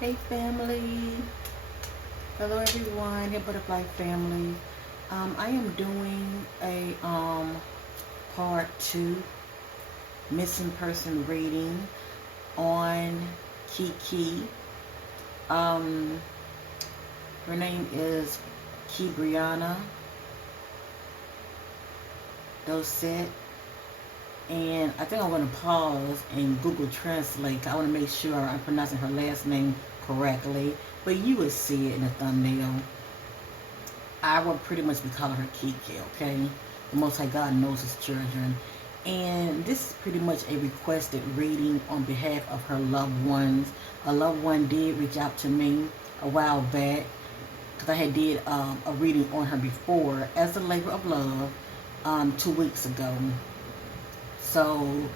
Hey family, hello everyone, hey butterfly family. I am doing a part 2 missing person reading on Keke. Um, Her name is Keabreonna Doucet, and I think I'm going to pause and Google Translate. I want to make sure I'm pronouncing her last name correctly, but you would see it in the thumbnail. I will pretty much be calling her Keke, okay? The Most High God knows His children. And this is pretty much a requested reading on behalf of her loved ones. A loved one did reach out to me a while back because I had did a reading on her before as a labor of love 2 weeks ago. So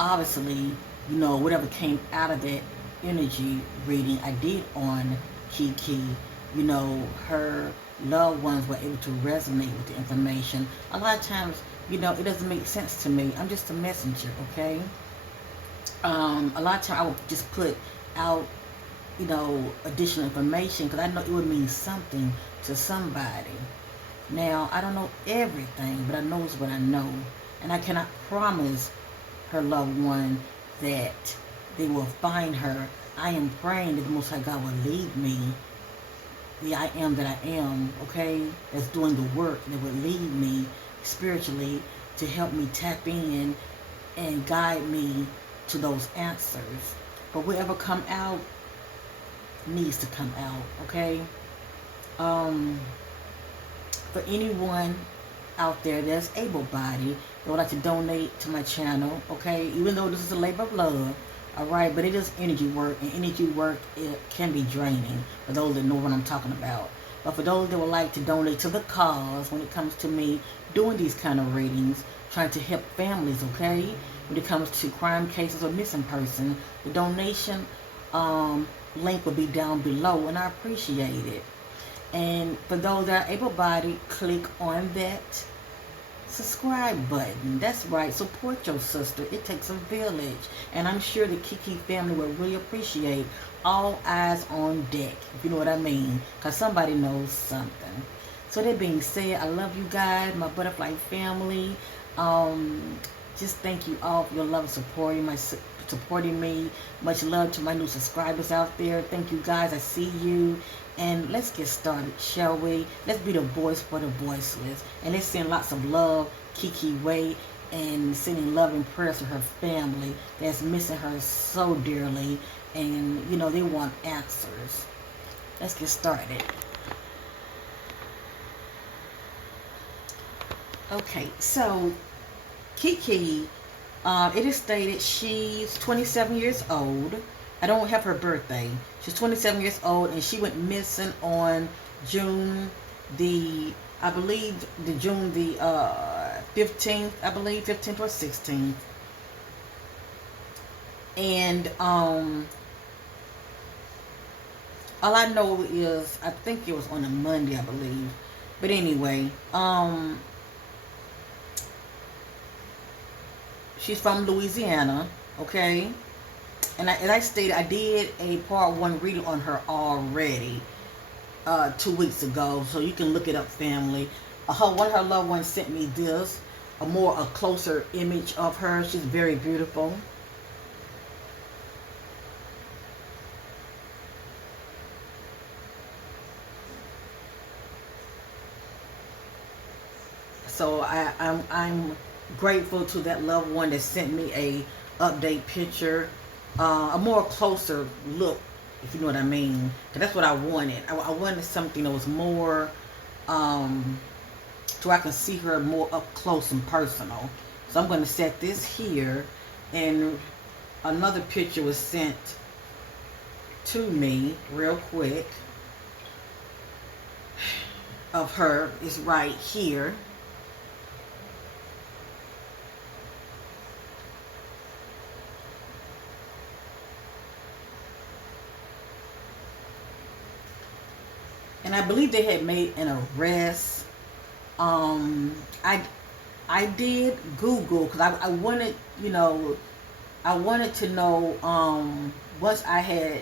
obviously, whatever came out of that energy reading I did on Keke, her loved ones were able to resonate with the information. A lot of times, it doesn't make sense to me. I'm just a messenger, okay? A lot of times I would just put out, additional information because I know it would mean something to somebody. Now, I don't know everything, but I know what I know. And I cannot promise her loved one that they will find her. I am praying that the Most High God will lead me, the I am that I am, okay, that's doing the work, that would lead me spiritually to help me tap in and guide me to those answers. But whatever come out needs to come out, okay? Um, for anyone out there that's able-bodied that would like to donate to my channel, okay, even though this is a labor of love, all right, but it is energy work, and energy work, it can be draining for those that know what I'm talking about. But for those that would like to donate to the cause when it comes to me doing these kind of readings, trying to help families, okay, when it comes to crime cases or missing person, the donation link will be down below, and I appreciate it. And for those that are able-bodied, click on that subscribe button. That's right. Support your sister. It takes a village. And I'm sure the Keke family will really appreciate all eyes on deck, if you know what I mean. Because somebody knows something. So that being said, I love you guys, my butterfly family. Um, just thank you all for your love and supporting me. Much love to my new subscribers out there. Thank you guys. I see you. And let's get started, shall we? Let's be the voice for the voiceless. And let's send lots of love Keke way, and sending love and prayers to her family that's missing her so dearly. And, they want answers. Let's get started. Okay, so Keke, it is stated she's 27 years old. I don't have her birthday. She's 27 years old, and she went missing on June the, I believe, the June the 15th, I believe, 15th or 16th. And all I know is, I think it was on a Monday, I believe. But anyway, she's from Louisiana, okay? And as I stated, I did a part 1 reading on her already 2 weeks ago, so you can look it up, family. One of her loved ones sent me this, a closer image of her. She's very beautiful. So I'm grateful to that loved one that sent me a update picture, a more closer look, if you know what I mean. Cause that's what I wanted. I wanted something that was more, so I can see her more up close and personal. So I'm going to set this here, and another picture was sent to me real quick of her. Is right here. And I believe they had made an arrest. Um, I I did Google because I wanted, I wanted to know, once I had,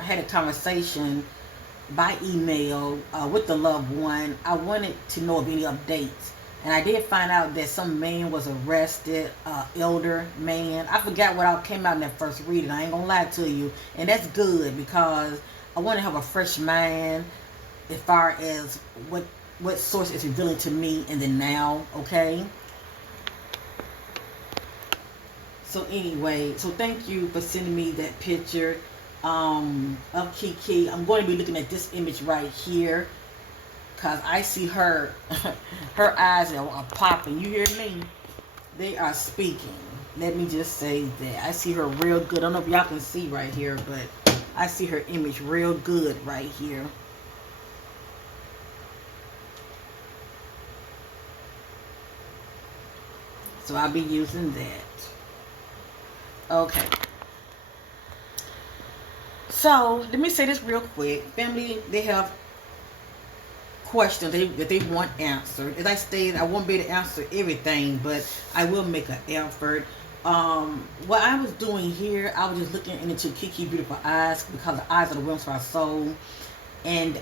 had a conversation by email with the loved one, I wanted to know of any updates. And I did find out that some man was arrested, elder man. I forgot what all came out in that first reading. I ain't gonna lie to you. And that's good because I want to have a fresh mind as far as what source is revealing to me in the now, okay? So anyway, so thank you for sending me that picture of Keke. I'm going to be looking at this image right here because I see her, her eyes are popping. You hear me? They are speaking. Let me just say that. I see her real good. I don't know if y'all can see right here, but I see her image real good right here. So I'll be using that. Okay. So let me say this real quick. Family, they have questions that they want answered. As I stated, I won't be able to answer everything, but I will make an effort. What I was doing here, I was just looking into Keke's beautiful eyes because the eyes are the wings for our soul. And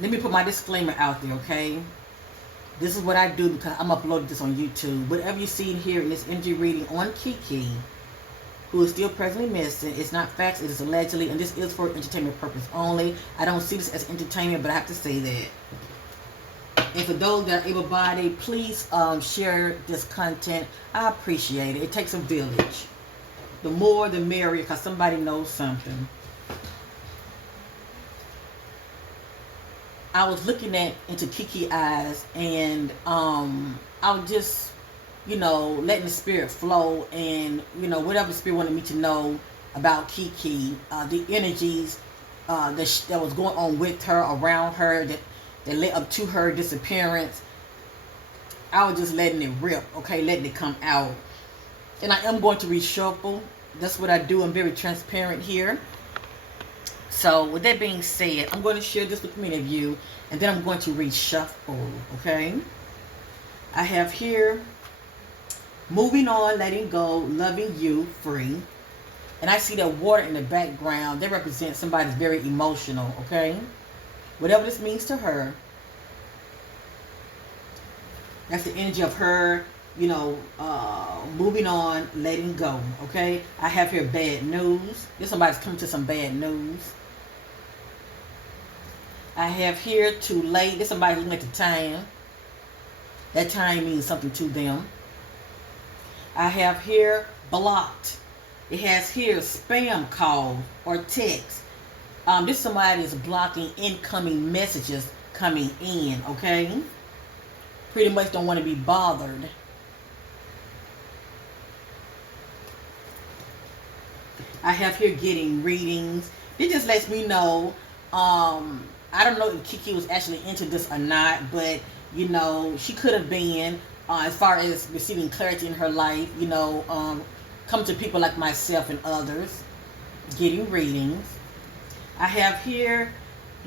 let me put my disclaimer out there, okay? This is what I do because I'm uploading this on YouTube. Whatever you see here in this energy reading on Keke, who is still presently missing, it's not facts, it is allegedly, and this is for entertainment purpose only. I don't see this as entertainment, but I have to say that. And for those that are able-bodied, please share this content. I appreciate it. It takes a village. The more, the merrier, because somebody knows something. I was looking into Keke's eyes, and I was just, letting the spirit flow, and whatever the spirit wanted me to know about Keke, the energies that was going on with her, around her, that led up to her disappearance. I was just letting it rip, okay, letting it come out. And I am going to reshuffle. That's what I do. I'm very transparent here. So with that being said, I'm going to share this with many of you, and then I'm going to reshuffle, okay? I have here, moving on, letting go, loving you, free. And I see that water in the background. They represent somebody that's very emotional, okay? Whatever this means to her, that's the energy of her, moving on, letting go, okay? I have here bad news. This somebody's coming to some bad news. I have here too late. This somebody looking at the time. That time means something to them. I have here blocked. It has here spam call or text. This somebody is blocking incoming messages coming in, okay? Pretty much don't want to be bothered. I have here getting readings. It just lets me know, I don't know if Keke was actually into this or not, but, she could have been, as far as receiving clarity in her life, come to people like myself and others, getting readings. I have here,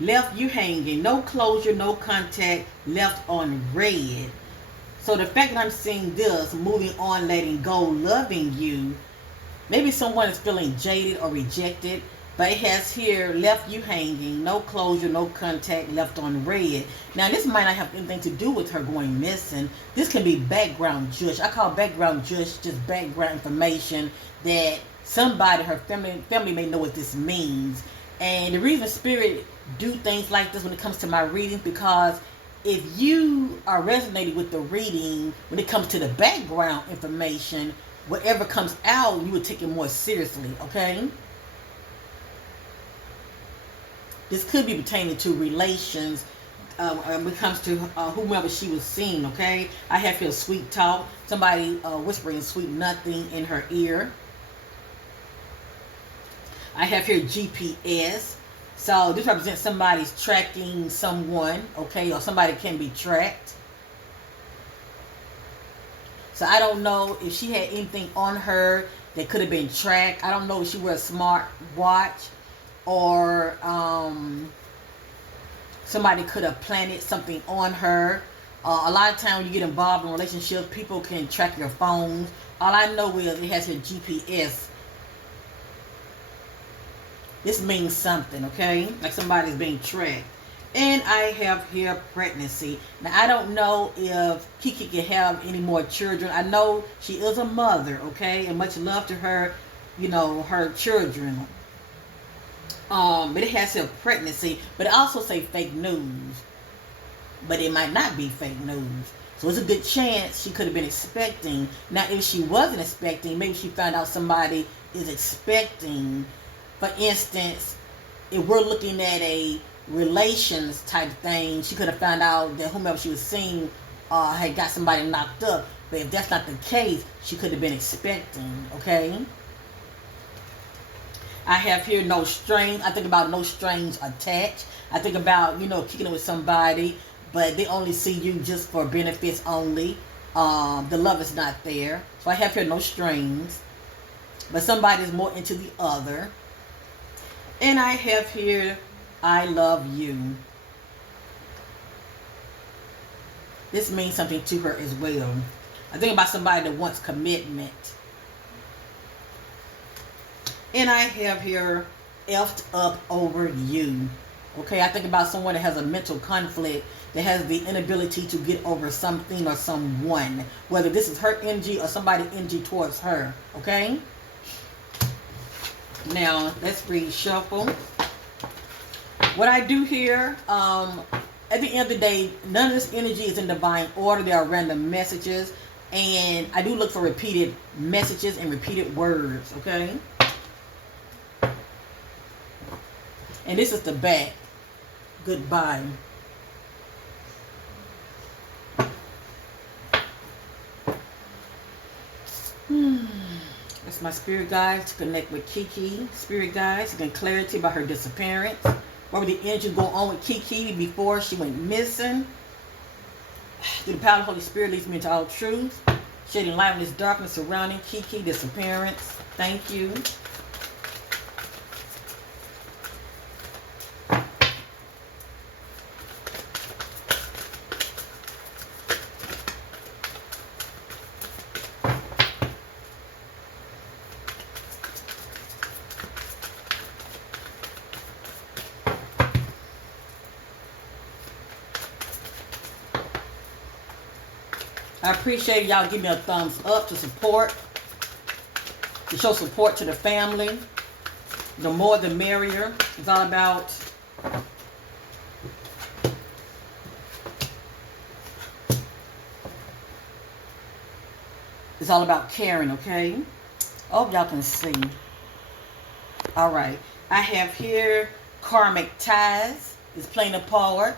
left you hanging, no closure, no contact, left on red. So the fact that I'm seeing this, moving on, letting go, loving you, maybe someone is feeling jaded or rejected, but it has here, left you hanging, no closure, no contact, left on red. Now, this might not have anything to do with her going missing. This can be background jush. I call background jush just background information that somebody, her family may know what this means. And the reason Spirit do things like this when it comes to my readings, because if you are resonating with the reading, when it comes to the background information, whatever comes out, you would take it more seriously, okay? This could be pertaining to relations when it comes to whomever she was seeing, okay? I have here sweet talk, somebody whispering sweet nothing in her ear. I have here GPS. So this represents somebody's tracking someone, okay? Or somebody can be tracked. So I don't know if she had anything on her that could have been tracked. I don't know if she wears a smart watch, or somebody could have planted something on her, A lot of times when you get involved in relationships, people can track your phones. All I know is it has your GPS. This means something, okay? Like somebody's being tracked. And I have here pregnancy. Now, I don't know if Keke can have any more children. I know she is a mother, okay? And much love to her, you know, her children. But it has here pregnancy. But it also say fake news. But it might not be fake news. So it's a good chance she could have been expecting. Now, if she wasn't expecting, maybe she found out somebody is expecting. For instance, if we're looking at a relations type thing, she could have found out that whomever she was seeing had got somebody knocked up. But if that's not the case, she could have been expecting, okay? I have here no strings. I think about no strings attached. I think about, you know, kicking it with somebody, but they only see you just for benefits only. The love is not there. So I have here no strings. But somebody's more into the other. And I have here, I love you. This means something to her as well. I think about somebody that wants commitment. And I have here, effed up over you. Okay, I think about someone that has a mental conflict, that has the inability to get over something or someone. Whether this is her energy or somebody's energy towards her. Okay? Now, let's read shuffle. What I do here, at the end of the day, none of this energy is in divine order. There are random messages. And I do look for repeated messages and repeated words, okay? And this is the back. Goodbye. That's my spirit guides to connect with Keke. Spirit guides to get clarity about her disappearance. What were the energies going on with Keke before she went missing? Through the power of the Holy Spirit leads me into all truth. Shedding light on this darkness surrounding Keke disappearance. Thank you. I appreciate y'all give me a thumbs up to support, to show support to the family. The more the merrier. It's all about caring, okay? I hope y'all can see. All right. I have here karmic ties is playing a part.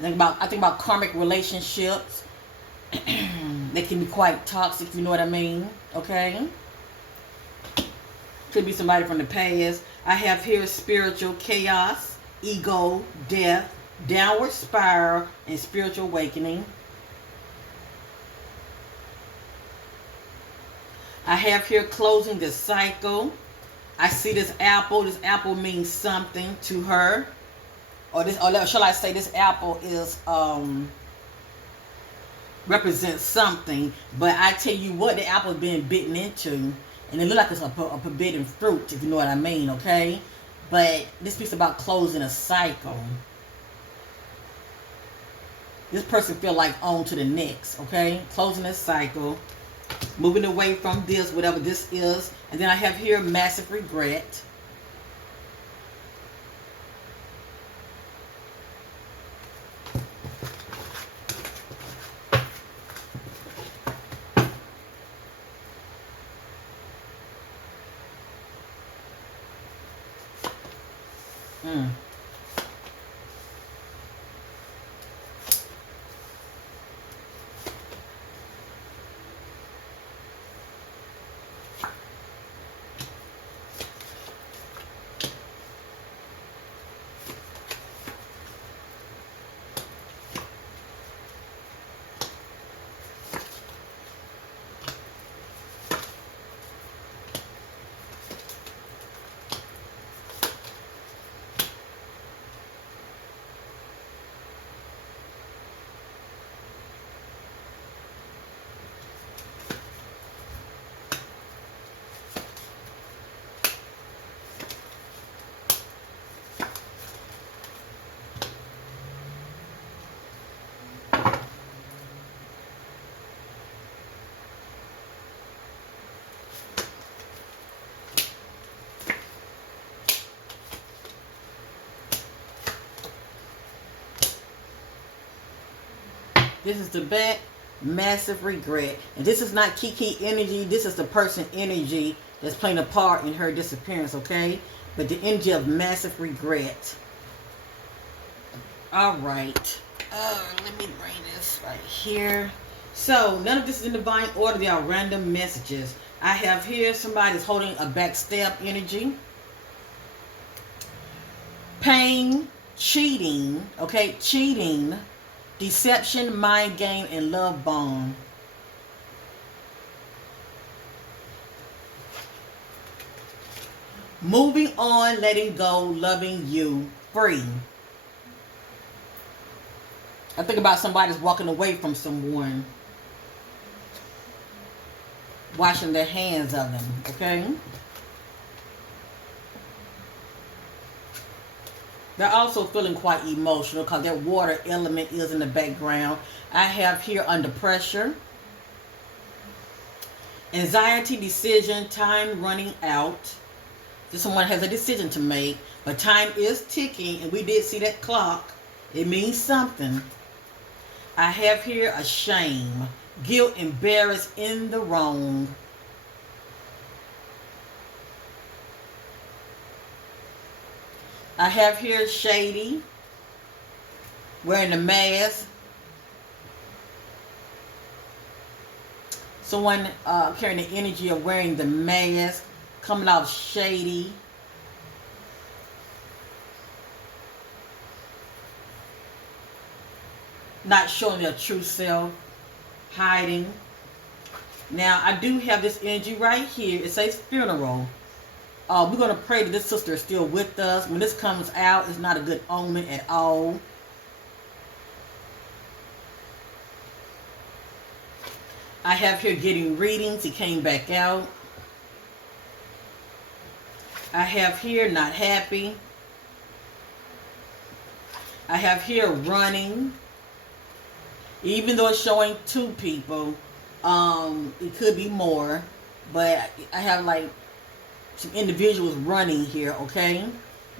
I think about karmic relationships. They can be quite toxic, you know what I mean? Okay? Could be somebody from the past. I have here spiritual chaos, ego, death, downward spiral, and spiritual awakening. I have here closing the cycle. I see this apple. This apple means something to her. Or shall I say this apple is represents something. But I tell you what, the apple is being bitten into, and it looks like it's a forbidden fruit, if you know what I mean, okay? But this speaks about closing a cycle. This person feel like on to the next, okay? Closing a cycle, moving away from this, whatever this is. And then I have here massive regret. This is the back. Massive regret. And this is not Keke energy. This is the person energy that's playing a part in her disappearance, okay? But the energy of massive regret. Alright. Let me bring this right here. So, none of this is in divine order. They are random messages. I have here somebody's holding a backstab energy. Pain, cheating, okay? Cheating, deception, mind game, and love bomb. Moving on, letting go, loving you, free. I think about somebody's walking away from someone. Washing their hands of them, okay? They're also feeling quite emotional because that water element is in the background. I have here under pressure. Anxiety, decision, time running out. This someone has a decision to make, but time is ticking, and we did see that clock. It means something. I have here a shame, guilt, embarrassed, in the wrong. I have here shady, wearing a mask. Someone carrying the energy of wearing the mask, coming out shady. Not showing their true self, hiding. Now, I do have this energy right here. It says funeral. We're going to pray that this sister is still with us. When this comes out, it's not a good omen at all. I have here getting readings. He came back out. I have here not happy. I have here running. Even though it's showing 2 people, it could be more. But I have like some individuals running here, okay?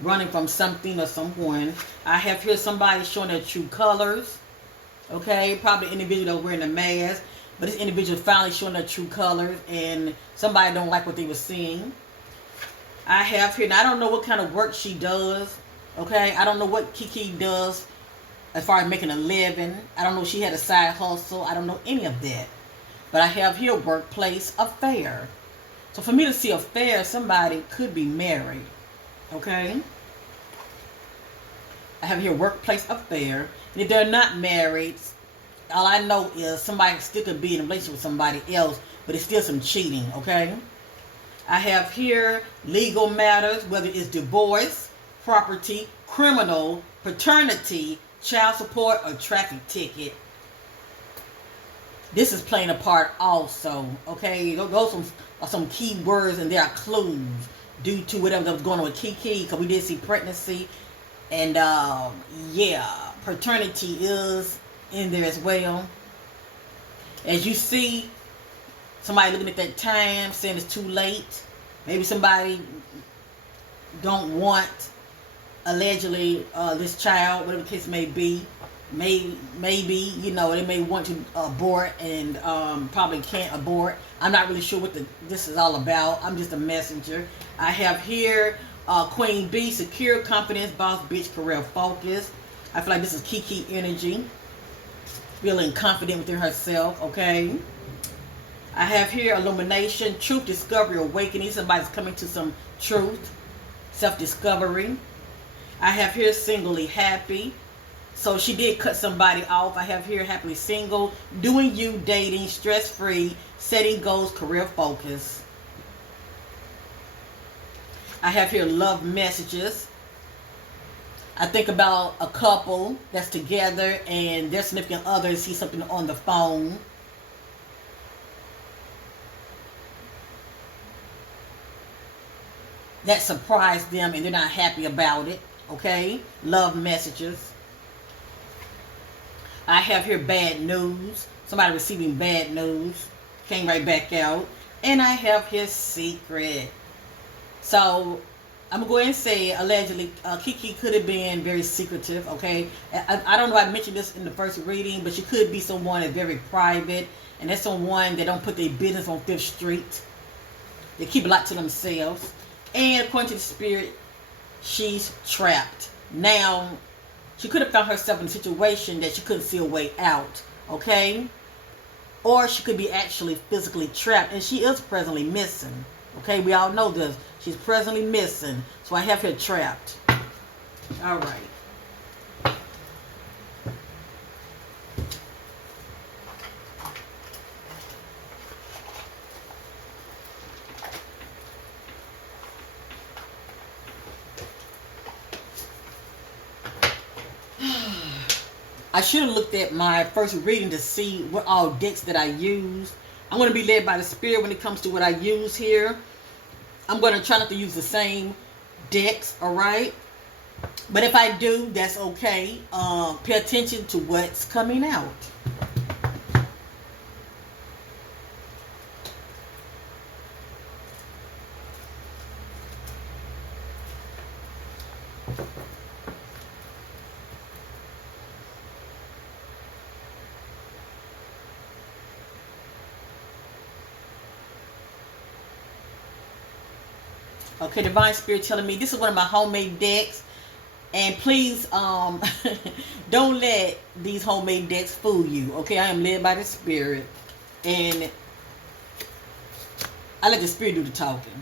Running from something or someone. I have here somebody showing their true colors, okay? Probably an individual that's wearing a mask, but this individual finally showing their true colors, and somebody don't like what they were seeing. I have here, now I don't know what kind of work she does, okay? I don't know what Keke does as far as making a living. I don't know if she had a side hustle. I don't know any of that. But I have here workplace affair. So for me to see affair, somebody could be married, okay? I have here workplace affair. And if they're not married, all I know is somebody still could be in a relationship with somebody else, but it's still some cheating, okay? I have here legal matters, whether it's divorce, property, criminal, paternity, child support, or traffic ticket. This is playing a part also, okay? Those are some key words, and there are clues due to whatever that was going on with Keke, because we did see pregnancy. And, yeah, paternity is in there as well. As you see, somebody looking at that time, saying it's too late. Maybe somebody don't want, allegedly, this child, whatever the case may be. Maybe, you know, they may want to abort and probably can't abort. I'm not really sure what this is all about. I'm just a messenger. I have here Queen B, secure, confidence, boss, bitch, career, focus. I feel like this is Keke energy. Feeling confident within herself, okay? I have here illumination, truth, discovery, awakening. Somebody's coming to some truth, self-discovery. I have here singly happy. So she did cut somebody off. I have here happily single, doing you, dating, stress-free, setting goals, career focus. I have here love messages. I think about a couple that's together and their significant other sees something on the phone. That surprised them and they're not happy about it. Okay? Love messages. I have here bad news. Somebody receiving bad news. Came right back out. And I have here secret. So, I'm gonna go ahead and say allegedly, Keke could have been very secretive. Okay, I don't know if I mentioned this in the first reading, but she could be someone that's very private, and that's someone that don't put their business on Fifth Street. They keep a lot to themselves, and according to the spirit, she's trapped. Now, she could have found herself in a situation that she couldn't see a way out. Okay, or she could be actually physically trapped, and she is presently missing. Okay, we all know this. She's presently missing. So I have her trapped. All right. I should have looked at my first reading to see what all decks that I use. I'm going to be led by the spirit when it comes to what I use here. I'm going to try not to use the same decks, all right? But if I do, that's okay. Pay attention to what's coming out. Okay, Divine Spirit telling me this is one of my homemade decks. And please, don't let these homemade decks fool you. Okay, I am led by the Spirit. And I let the Spirit do the talking.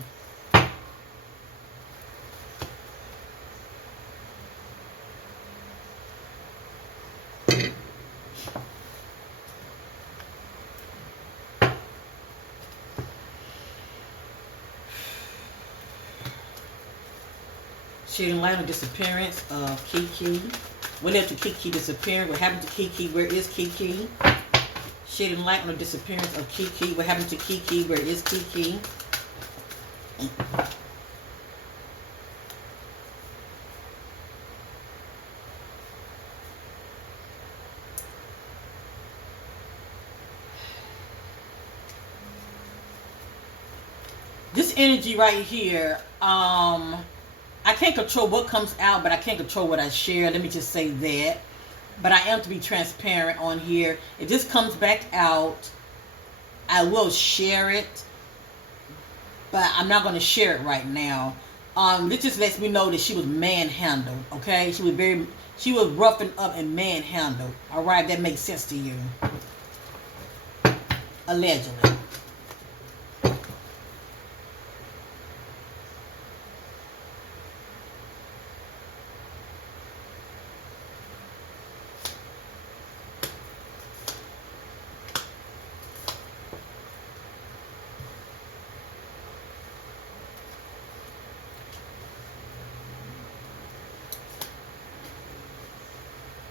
Shedding light on the disappearance of Keke. What led to Keke disappearing? What happened to Keke? Where is Keke? Shedding light on the disappearance of Keke. What happened to Keke? Where is Keke? This energy right here, I can't control what comes out, but I can't control what I share. Let me just say that. But I am to be transparent on here. If this comes back out, I will share it. But I'm not going to share it right now. This just lets me know that she was manhandled. Okay, she was roughened up and manhandled. All right, that makes sense to you. Allegedly.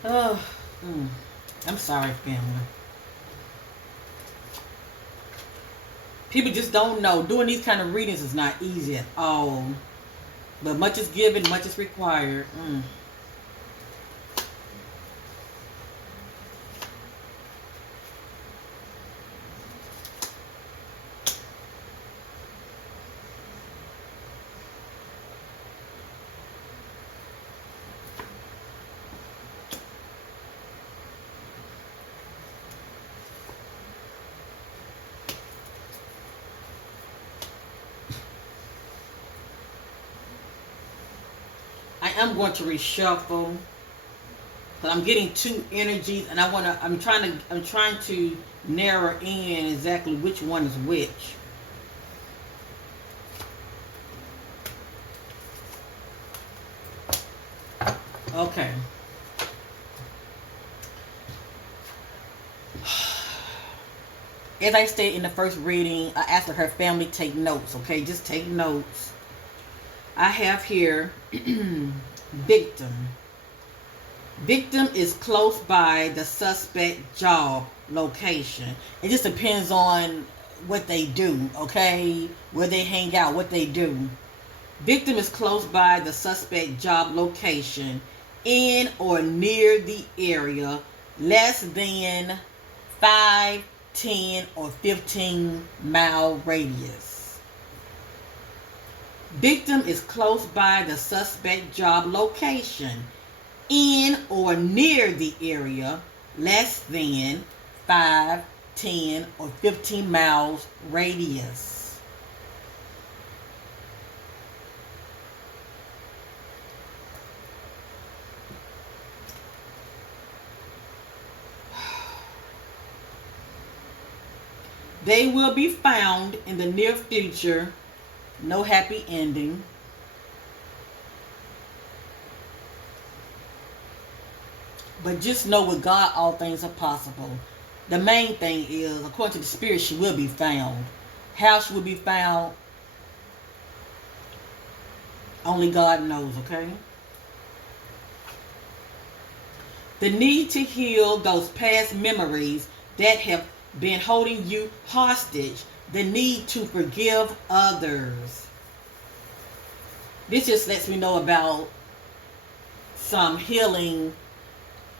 Oh, I'm sorry, family. People just don't know. Doing these kind of readings is not easy at all. But much is given, much is required. I am going to reshuffle because I'm getting two energies, and I'm trying to narrow in exactly which one is which. Okay. As I stated in the first reading, I asked her family take notes. Okay, just take notes. I have here victim. Victim is close by the suspect job location. It just depends on what they do, okay? Where they hang out, what they do. Victim is close by the suspect job location in or near the area, less than 5, 10, or 15 mile radius. Victim is close by the suspect job location, in or near the area, less than 5, 10, or 15 miles radius. They will be found in the near future. No happy ending. But just know with God, all things are possible. The main thing is, according to the Spirit, she will be found. How she will be found, only God knows, okay? The need to heal those past memories that have been holding you hostage. The need to forgive others. This just lets me know about some healing,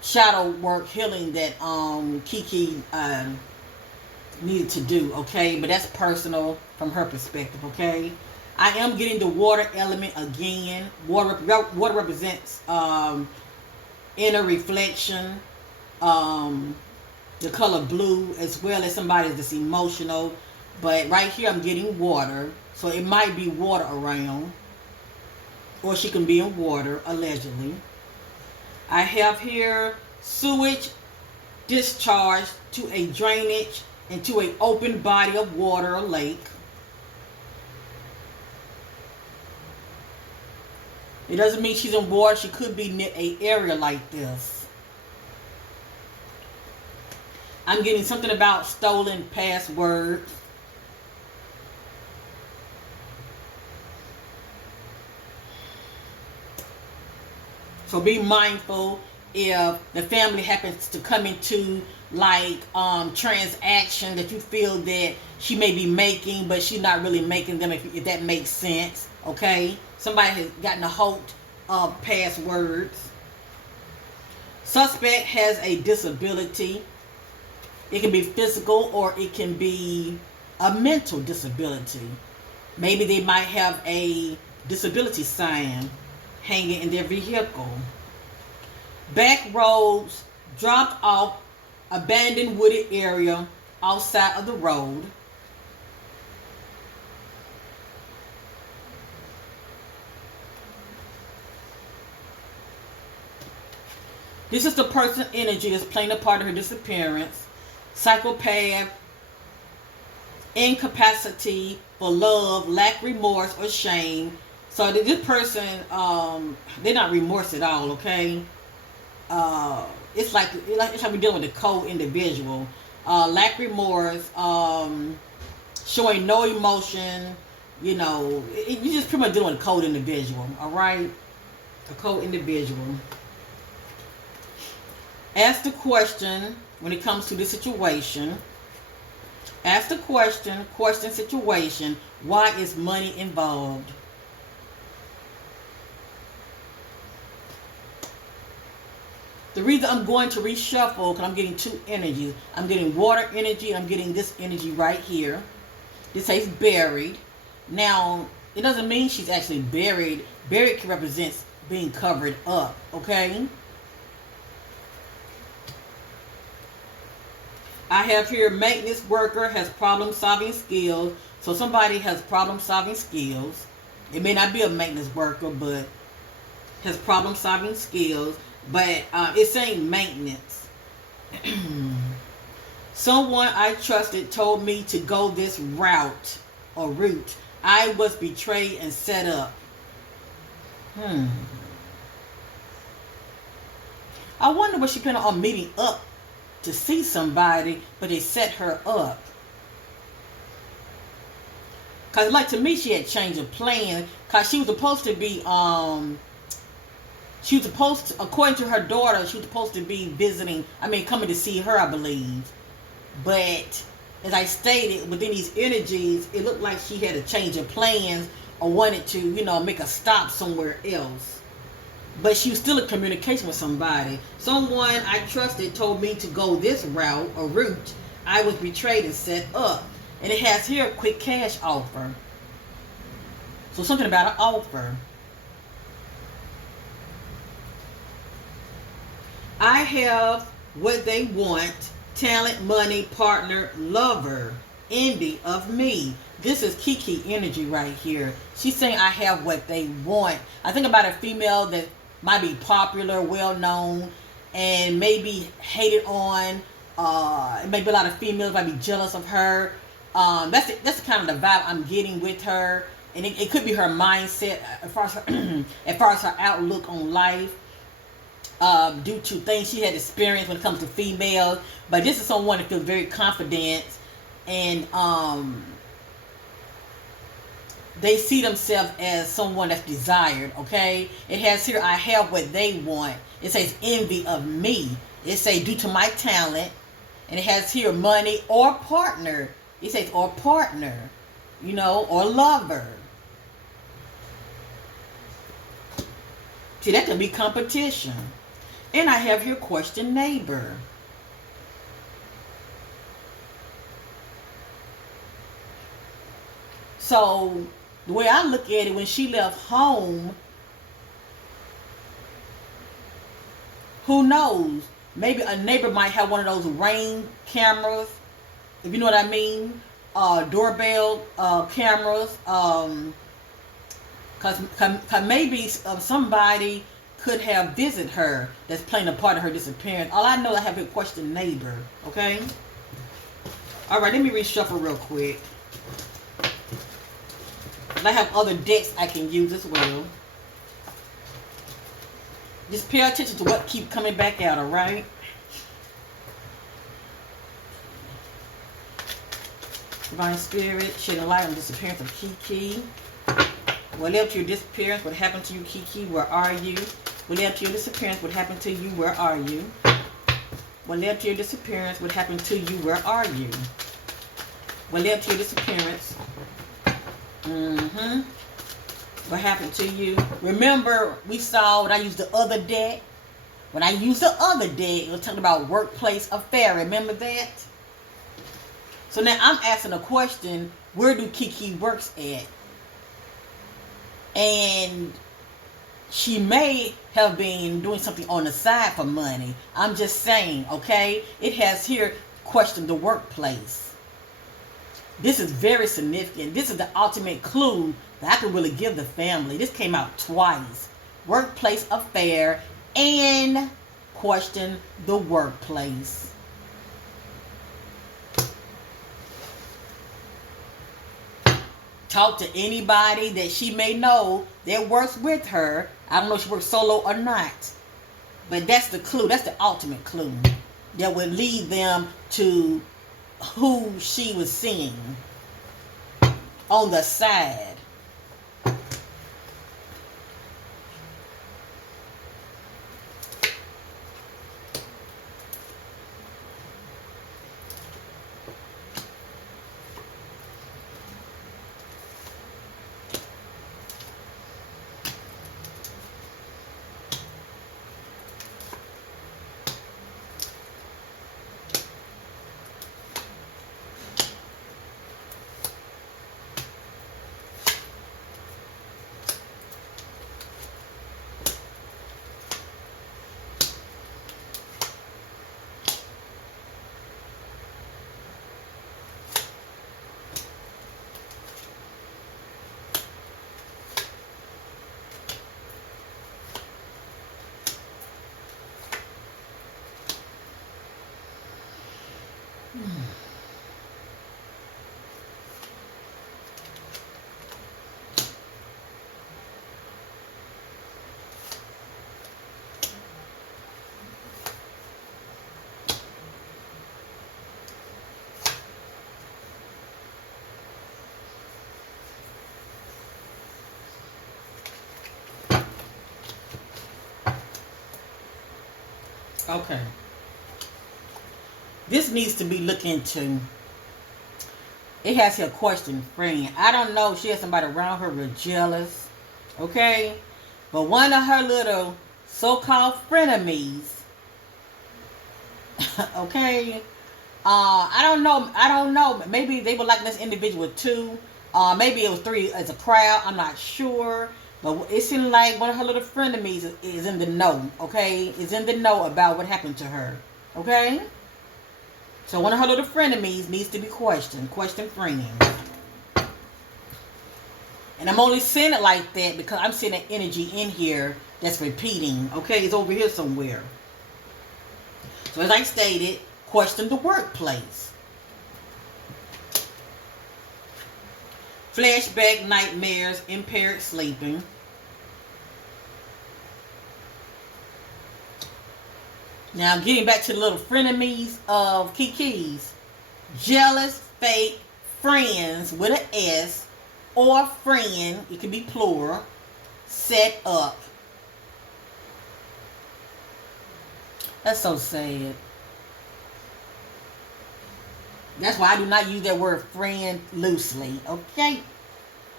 shadow work healing that Keke needed to do, okay? But that's personal from her perspective, okay? I am getting the water element again. Water represents inner reflection, the color blue, as well as somebody that's emotional. But right here I'm getting water, so it might be water around, or she can be in water, allegedly. I have here sewage discharged to a drainage into an open body of water or lake. It doesn't mean she's in water. She could be near an area like this. I'm getting something about stolen passwords. So be mindful if the family happens to come into like transaction that you feel that she may be making, but she's not really making them, if that makes sense, okay? Somebody has gotten a hold of passwords. Suspect has a disability. It can be physical or it can be a mental disability. Maybe they might have a disability sign hanging in their vehicle. Back roads, dropped off, abandoned wooded area outside of the road. This is the person energy that's playing a part of her disappearance. Psychopath, incapacity for love, lack remorse or shame. So this person, they're not remorse at all, okay? It's like we're dealing with a cold individual. Lack remorse, showing no emotion. You know, you just pretty much dealing with a cold individual, all right? A cold individual. Ask the question when it comes to the situation. Ask the question situation, why is money involved? The reason I'm going to reshuffle, because I'm getting two energies. I'm getting water energy, I'm getting this energy right here. This says buried. Now, it doesn't mean she's actually buried. Buried can represent being covered up, okay? I have here maintenance worker has problem-solving skills. So somebody has problem-solving skills. It may not be a maintenance worker, but has problem-solving skills. But it's saying maintenance. Someone I trusted told me to go this route or route. I was betrayed and set up. I wonder what she planned on meeting up to see somebody, but they set her up. Because like to me, she had changed of plan. Because she was supposed to be, according to her daughter, she was supposed to be visiting, coming to see her, I believe. But, as I stated, within these energies, it looked like she had a change of plans or wanted to, make a stop somewhere else. But she was still in communication with somebody. Someone I trusted told me to go this route or route. I was betrayed and set up. And it has here a quick cash offer. So something about an offer. I have what they want: talent, money, partner, lover, envy of me. This is Keke energy right here. She's saying I have what they want. I think about a female that might be popular, well known, and maybe hated on. Maybe a lot of females might be jealous of her. That's kind of the vibe I'm getting with her, and it could be her mindset as far as her, as far as her outlook on life. Due to things she had experienced when it comes to females. But this is someone that feels very confident, and they see themselves as someone that's desired. Okay, it has here, I have what they want. It says envy of me. It says due to my talent, and it has here money or partner. It says or partner, or lover. See, that could be competition. And I have here question neighbor. So the way I look at it, when she left home, who knows? Maybe a neighbor might have one of those Ring cameras, if you know what I mean. Doorbell cameras. Cause maybe somebody could have visited her that's playing a part of her disappearance. All I know, I have a question neighbor. Okay. All right. Let me reshuffle real quick. I have other decks I can use as well. Just pay attention to what keeps coming back out. All right. Divine Spirit, shedding light on the disappearance of Keke. What led to your disappearance? What happened to you, Keke? Where are you? What led to your disappearance? What happened to you? Where are you? What led to your disappearance? What happened to you? Where are you? What led to your disappearance? What happened to you? Remember, we saw when I used the other deck. When I used the other deck, it was talking about workplace affair. Remember that? So now I'm asking a question. Where do Keke works at? And she may have been doing something on the side for money. I'm just saying, okay? It has here, question the workplace. This is very significant. This is the ultimate clue that I can really give the family. This came out twice. Workplace affair and question the workplace. Talk to anybody that she may know that works with her. I don't know if she works solo or not. But that's the clue. That's the ultimate clue that would lead them to who she was seeing on the side. Okay. This needs to be looked into. It has here question, friend. I don't know if she has somebody around her real jealous. Okay? But one of her little so-called frenemies. Okay? I don't know. Maybe they would like this individual too. Maybe it was three as a crowd. I'm not sure. But it seemed like one of her little frenemies is in the know, okay? Is in the know about what happened to her, okay? So one of her little frenemies needs to be questioned. Question friends. And I'm only saying it like that because I'm seeing an energy in here that's repeating, okay? It's over here somewhere. So as I stated, question the workplace. Flashback nightmares, impaired sleeping. Now, getting back to the little frenemies of Keke's. Jealous, fake, friends with an S, or friend, it could be plural, set up. That's so sad. That's why I do not use that word friend loosely, okay?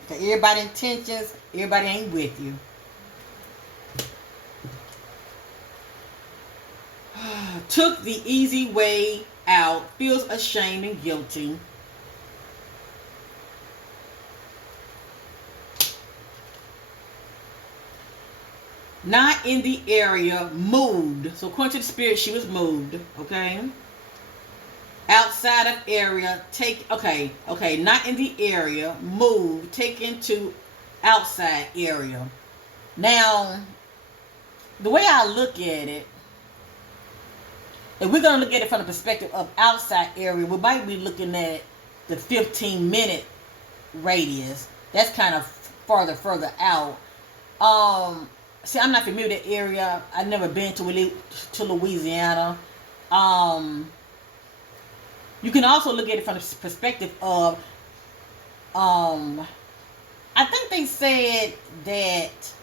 Because everybody's intentions, everybody ain't with you. Took the easy way out, feels ashamed and guilty. Not in the area, moved. So according to the spirit, she was moved, okay? Outside of area, not in the area, moved, taken to outside area. Now, the way I look at it, if we're going to look at it from the perspective of outside area, we might be looking at the 15-minute radius. That's kind of further out. See, I'm not familiar with the area. I've never been to Louisiana. You can also look at it from the perspective of, I think they said that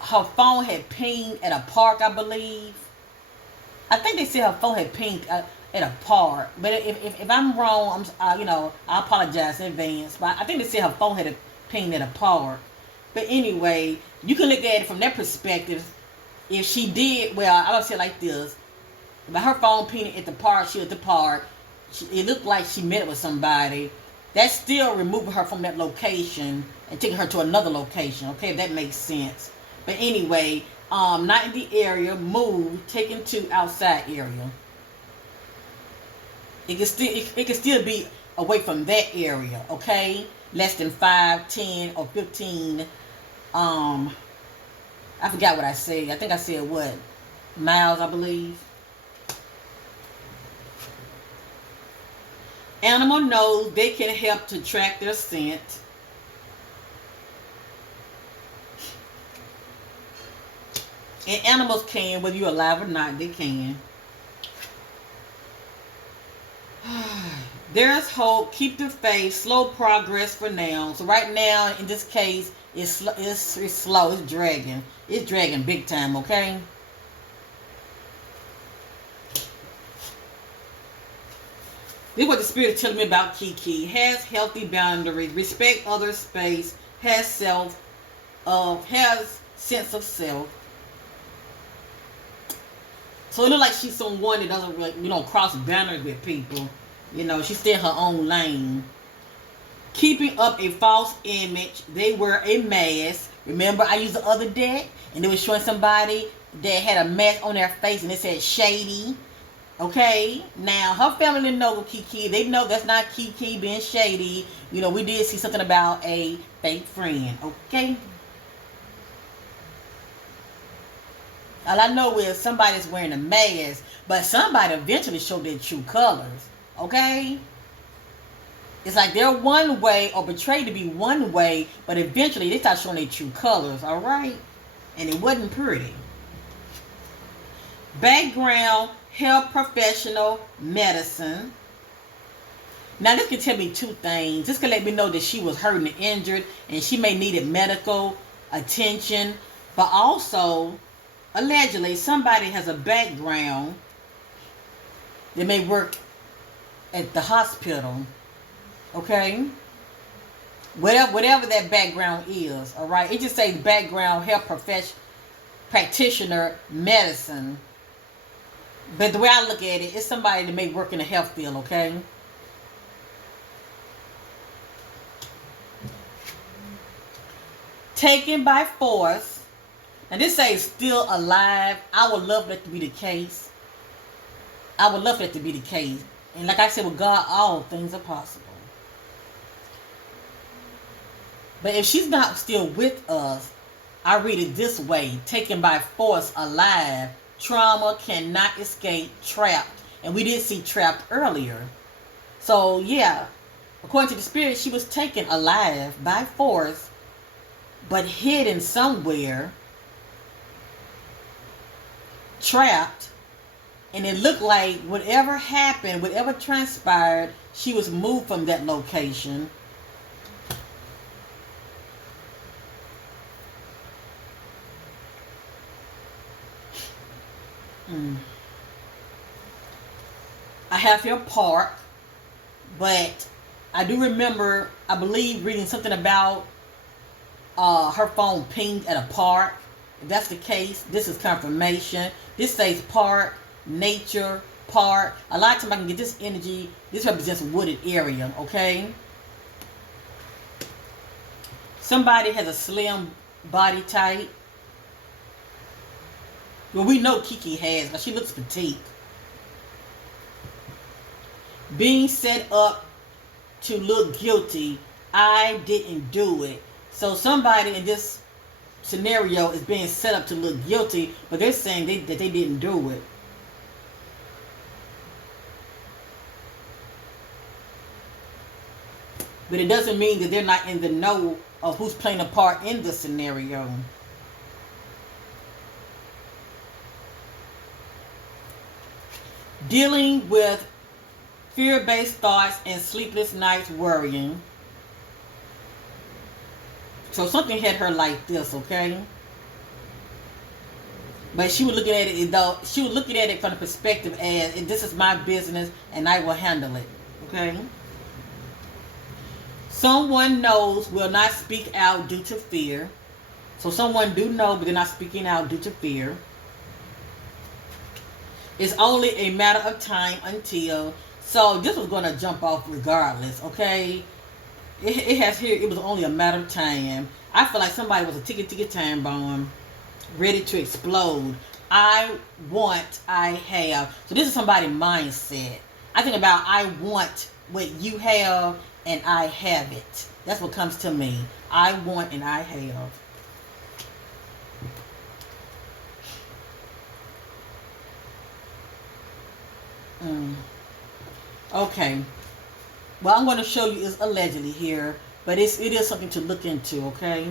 her phone had pinged at a park, I believe. I think they said her phone had pinged at a park. But if I'm wrong, I apologize in advance. But I think they said her phone had pinged at a park. But anyway, you can look at it from that perspective. If she did, well, I would say it like this. But her phone pinged at the park, she was at the park. It looked like she met with somebody. That's still removing her from that location and taking her to another location. Okay, if that makes sense. But anyway, not in the area, moved, taken to outside area. It can still be away from that area, okay? Less than 5, 10, or 15. I forgot what I said. I think I said what? Miles, I believe. Animal knows they can help to track their scent. And animals can, whether you're alive or not, they can. There's hope. Keep the faith. Slow progress for now. So right now, in this case, it's slow. It's dragging. It's dragging big time, okay? This is what the spirit is telling me about Keke. Has healthy boundaries. Respect other space. Has sense of self. So it looks like she's someone that doesn't really, cross boundaries with people. She stay in her own lane. Keeping up a false image. They wear a mask. Remember, I used the other deck, and they were showing somebody that had a mask on their face, and it said shady. Okay? Now, her family know Keke. They know that's not Keke being shady. We did see something about a fake friend. Okay? All I know is somebody's wearing a mask, but somebody eventually showed their true colors. Okay? It's like they're one way or portrayed to be one way, but eventually they start showing their true colors. All right? And it wasn't pretty. Background, health professional, medicine. Now this can tell me two things. This can let me know that she was hurt and injured and she may needed medical attention, but also allegedly somebody has a background that may work at the hospital. Okay? Whatever that background is, all right? It just says background, health practitioner, medicine. But the way I look at it, it's somebody that may work in the health field, okay? taken by force. And this says still alive. I would love that to be the case. I would love that to be the case. And like I said, with God, all things are possible. But if she's not still with us, I read it this way. Taken by force, alive. Trauma, cannot escape, trapped. And we did see trapped earlier. So, yeah. According to the spirit, she was taken alive by force, but hidden somewhere. Trapped. And it looked like whatever happened, whatever transpired, she was moved from that location. I have here park, but I do remember, I believe, reading something about her phone pinged at a park. If that's the case, this is confirmation. This says park, nature, park. A lot of times I can get this energy. This represents a wooded area, okay? Somebody has a slim body type. Well, we know Keke has, but she looks petite. Being set up to look guilty. I didn't do it. So somebody in this scenario is being set up to look guilty, but they're saying that they didn't do it. But it doesn't mean that they're not in the know of who's playing a part in the scenario. Dealing with fear-based thoughts and sleepless nights worrying. So something had her like this, okay? But she was looking at it though. She was looking at it from the perspective as, this is my business and I will handle it, okay? Someone knows will not speak out due to fear. So someone do know, but they're not speaking out due to fear. It's only a matter of time until. So this was going to jump off regardless, okay? It has here, it was only a matter of time. I feel like somebody was a ticket time bomb ready to explode. I want, I have. So this is somebody's mindset. I think about I want what you have and I have it. That's what comes to me. I want and I have. Okay. Well, I'm going to show you is allegedly here, but it is something to look into, okay?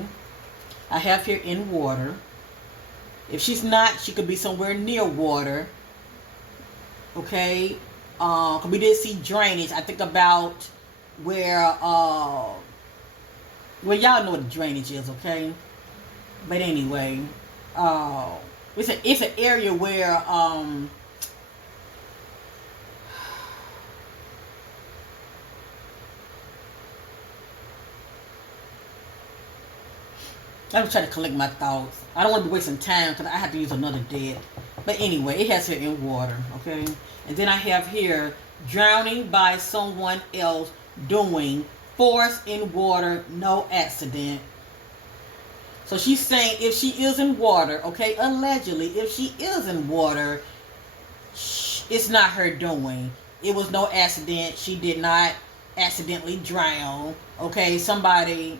I have here in water. If she's not, she could be somewhere near water, okay? We did see drainage. I think about where y'all know what drainage is, okay? But anyway, it's an area where I'm trying to collect my thoughts. I don't want to be wasting time because I have to use another deck. But anyway, it has here in water, okay? And then I have here drowning by someone else doing force in water, no accident. So she's saying if she is in water, okay, allegedly, if she is in water, it's not her doing. It was no accident. She did not accidentally drown, okay? Somebody,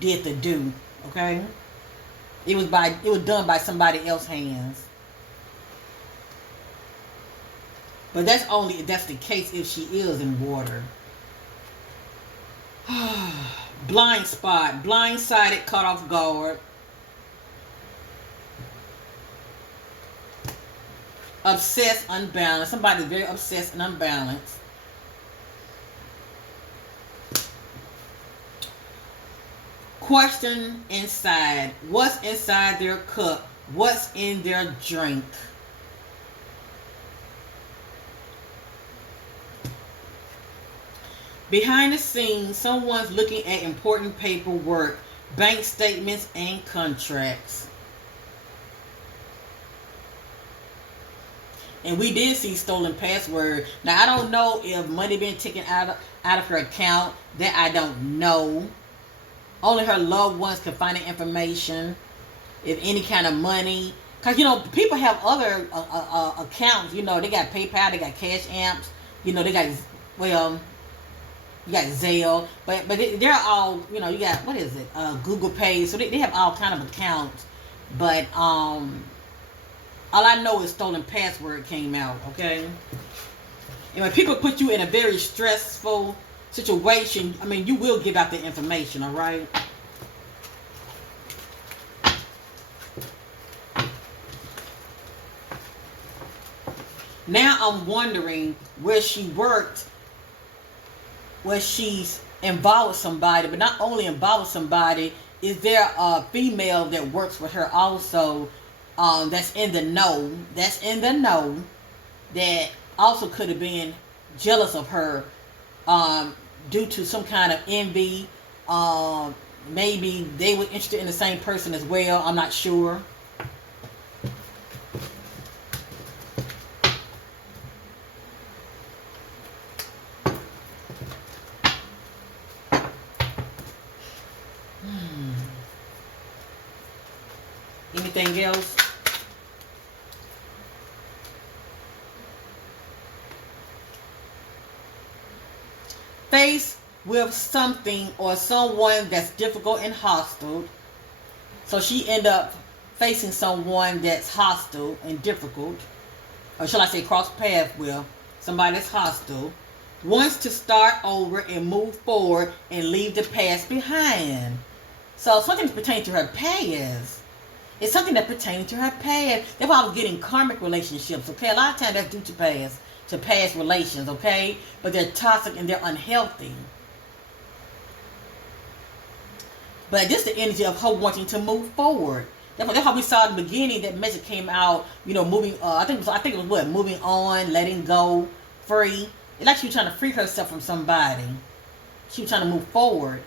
did the do. Okay, it was done by somebody else's hands. But that's the case if she is in water. Blind spot, blindsided, caught off guard. Obsessed, unbalanced. Somebody's very obsessed and unbalanced. Question inside. What's inside their cup? What's in their drink? Behind the scenes, someone's looking at important paperwork, bank statements, and contracts. And we did see stolen password. Now, I don't know if money been taken out of her account. That I don't know. Only her loved ones can find the information. If any kind of money, because people have other accounts. They got PayPal, they got Cash Apps. They got, well, you got Zelle, but they're all, you got, what is it, Google Pay. So they have all kind of accounts. But all I know is stolen password came out. Okay, and when people put you in a very stressful situation, I mean, you will give out the information. All right. Now I'm wondering where she worked, where she's involved with somebody, but not only involved with somebody, is there a female that works with her also, that's in the know, that also could have been jealous of her, due to some kind of envy. Maybe they were interested in the same person as well. I'm not sure. Anything else? Faced with something or someone that's difficult and hostile. So she end up facing someone that's hostile and difficult. Or shall I say cross paths with somebody that's hostile. Wants to start over and move forward and leave the past behind. So something pertaining to her past. It's something that pertains to her past. That's why I was getting karmic relationships, okay? A lot of times that's due to past relations, okay? But they're toxic and they're unhealthy. But this is the energy of her wanting to move forward. That's how we saw in the beginning that message came out, moving, I think it was what? Moving on, letting go, free. It's like she was trying to free herself from somebody. She was trying to move forward.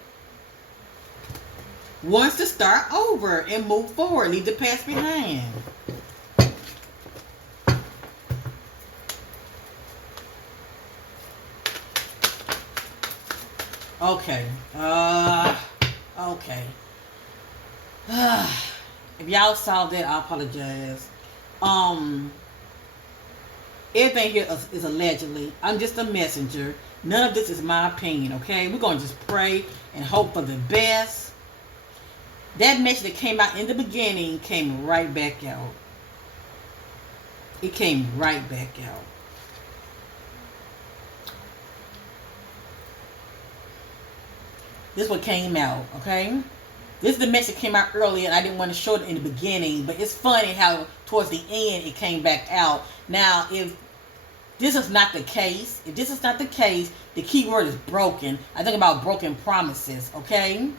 Wants to start over and move forward, leave the past behind. Okay. Okay. If y'all saw that, I apologize. Everything here is allegedly. I'm just a messenger. None of this is my opinion, okay? We're going to just pray and hope for the best. That message that came out in the beginning came right back out. It came right back out. This is what came out, okay? This is the message that came out earlier, and I didn't want to show it in the beginning, but it's funny how towards the end it came back out. Now, if this is not the case, the key word is broken. I think about broken promises, okay?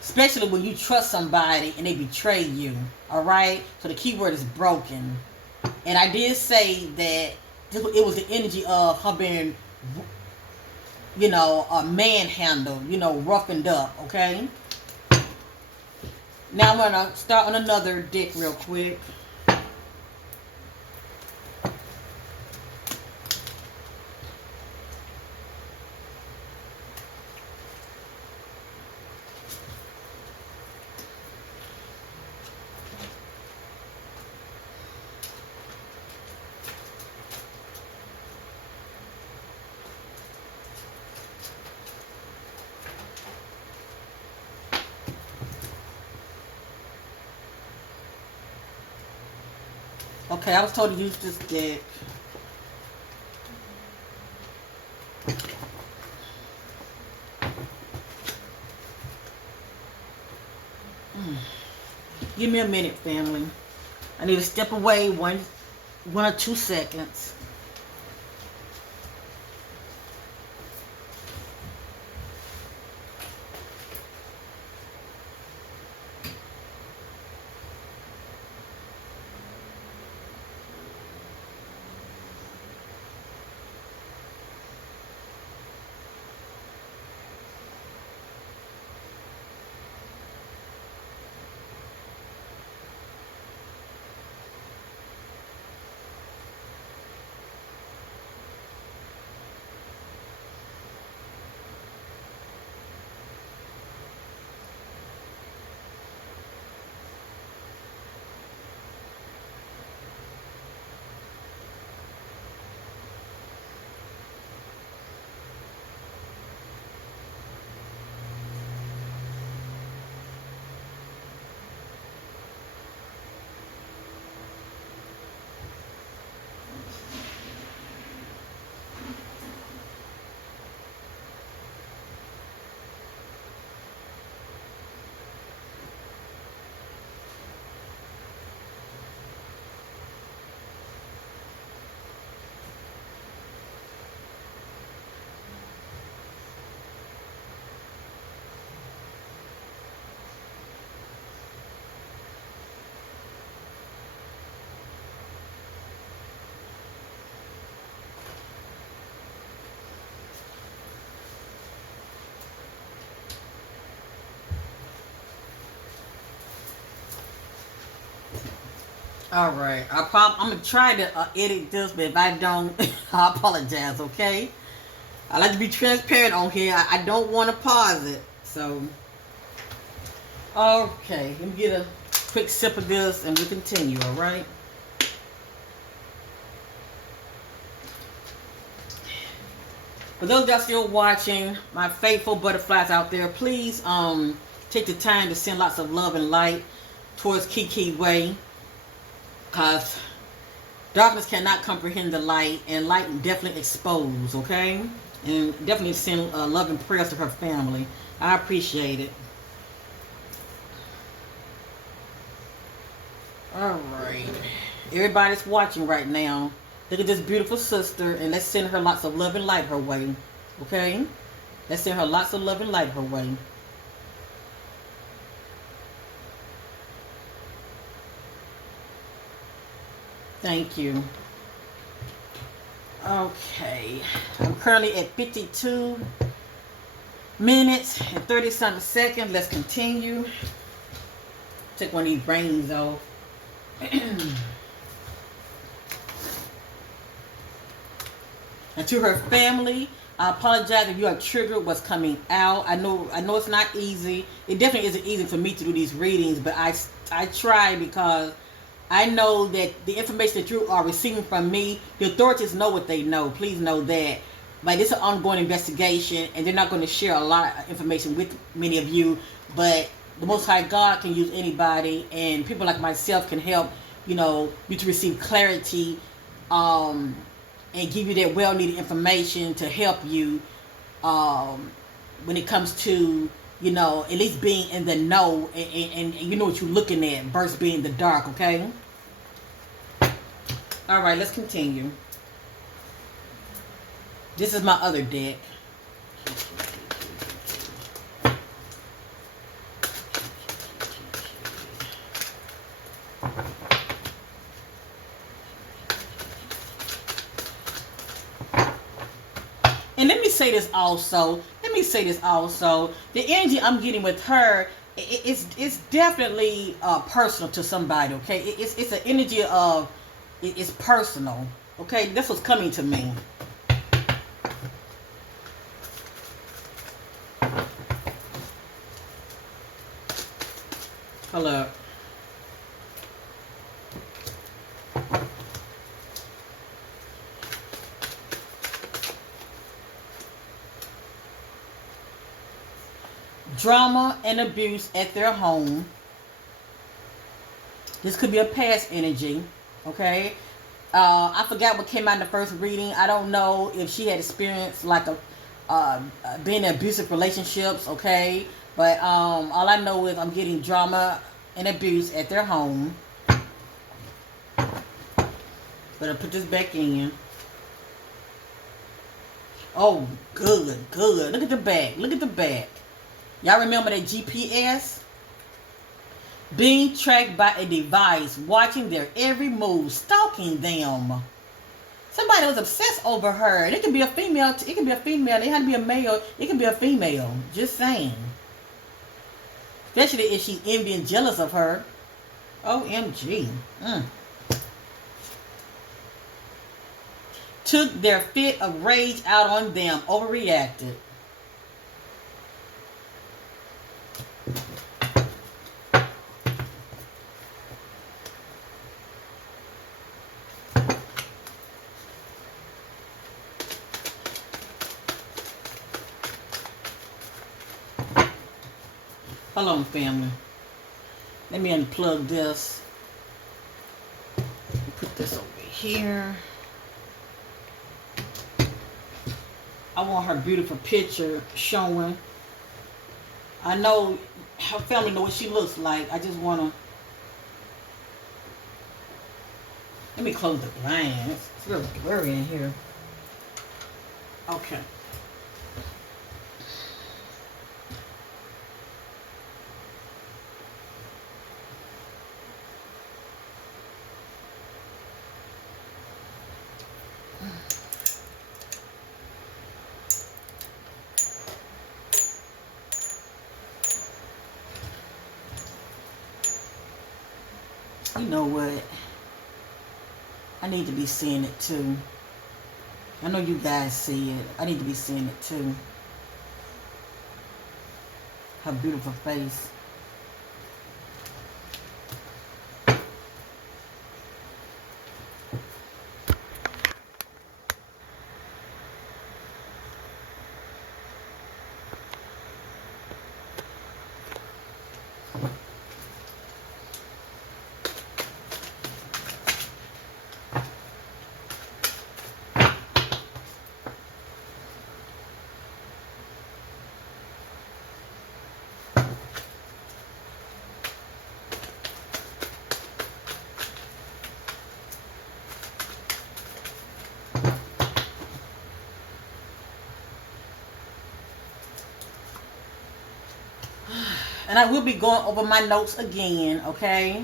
Especially when you trust somebody and they betray you. Alright? So the key word is broken. And I did say that it was the energy of her being, manhandled, roughened up. Okay? Now I'm going to start on another deck real quick. Okay, I was told to use this deck. Give me a minute, family. I need to step away one or 2 seconds. All right. I'm gonna try to edit this, but if I don't, I apologize. Okay. I like to be transparent on here. I don't want to pause it. So, okay. Let me get a quick sip of this, and we'll continue. All right. For those that are still watching, my faithful butterflies out there, please take the time to send lots of love and light towards Keke way, because darkness cannot comprehend the light, and light definitely expose, okay? And definitely send love and prayers to her family. I appreciate it. All right. Everybody's watching right now. Look at this beautiful sister, and let's send her lots of love and light her way, okay? Let's send her lots of love and light her way. Thank you. Okay. I'm currently at 52 minutes and 30-something seconds. Let's continue. Take one of these brains off. And to her family, I apologize if you are triggered what's coming out. I know it's not easy. It definitely isn't easy for me to do these readings, but I try because I know that the information that you are receiving from me, the authorities know what they know. Please know that. Like, this is an ongoing investigation, and they're not going to share a lot of information with many of you, but the Most High God can use anybody, and people like myself can help, you to receive clarity, and give you that well-needed information to help you when it comes to, at least being in the know, and you know what you're looking at versus being in the dark, okay? All right, let's continue. This is my other deck. And let me say this also. The energy I'm getting with her, it's definitely personal to somebody, okay? It's an energy of, it's personal, okay? That's what's coming to me. Hello. Drama and abuse at their home. This could be a past energy, okay? I forgot what came out in the first reading. I don't know if she had experienced like being in abusive relationships, okay? But all I know is I'm getting drama and abuse at their home. But I'll put this back in. Oh, good. Look at the back. Y'all remember that GPS? Being tracked by a device, watching their every move, stalking them. Somebody was obsessed over her. And it can be a female. It can be a female. It had to be a male. It can be a female. Just saying. Especially if she's envy and jealous of her. OMG. Took their fit of rage out on them. Overreacted. Hold on, family. Let me unplug this. Put this over here. I want her beautiful picture showing. I know her family know what she looks like. I just want to... Let me close the blinds. It's real blurry in here. Okay. You know what? I need to be seeing it too. I know you guys see it. I need to be seeing it too. Her beautiful face. And I will be going over my notes again, okay?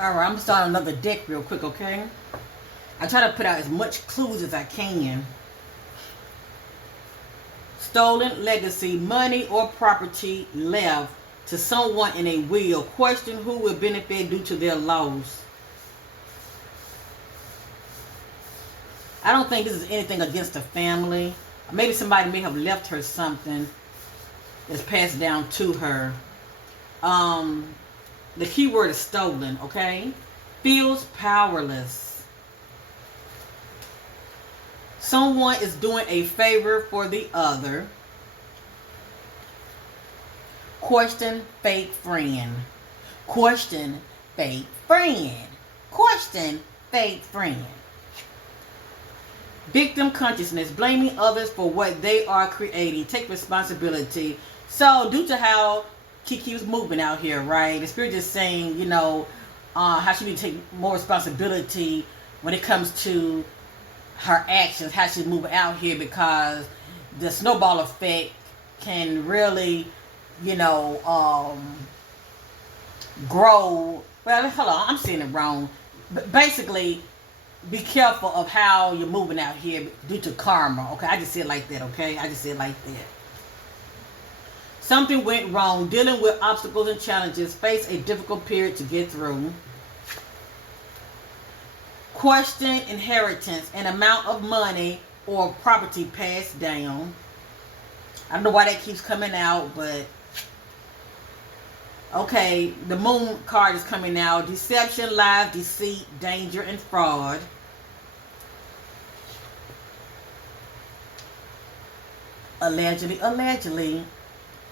All right, I'm gonna start another deck real quick, okay? I try to put out as much clues as I can. Stolen legacy, money or property left to someone in a will. Question who will benefit due to their loss. I don't think this is anything against the family. Maybe somebody may have left her something that's passed down to her. The key word is stolen, okay? Feels powerless. Someone is doing a favor for the other. Question fake friend. Question fake friend. Question fake friend. Victim consciousness, blaming others for what they are creating. Take responsibility. So due to how Keke was moving out here, right? The spirit just saying, you know, how she need to take more responsibility when it comes to her actions, how she's moving out here, because the snowball effect can really, you know, grow. Well, hold on, I'm saying it wrong. But basically, be careful of how you're moving out here due to karma. Okay, I just said it like that. Okay, I just said it like that. Something went wrong. Dealing with obstacles and challenges. Face a difficult period to get through. Question inheritance, an amount of money or property passed down. I don't know why that keeps coming out, but okay, the moon card is coming out. Deception, lies, deceit, danger, and fraud. Allegedly.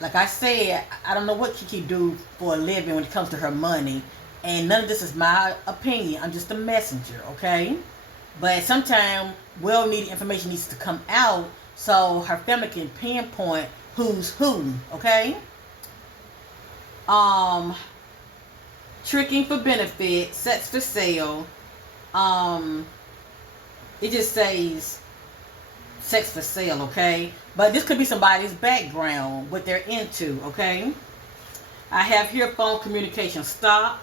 Like I said, I don't know what Keke do for a living when it comes to her money. And none of this is my opinion. I'm just a messenger, okay? But sometimes well-needed information needs to come out so her family can pinpoint who's who, okay? Tricking for benefit, sex for sale. It just says sex for sale, okay? But this could be somebody's background, what they're into, okay? I have here phone communication stop.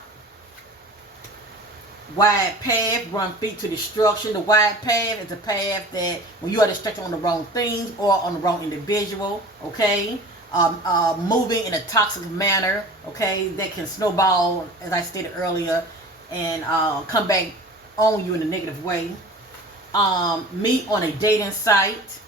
Wide path, run feet to destruction. The wide path is a path that when you are distracted on the wrong things or on the wrong individual, okay? Moving in a toxic manner, okay? That can snowball, as I stated earlier, and come back on you in a negative way. Meet on a dating site.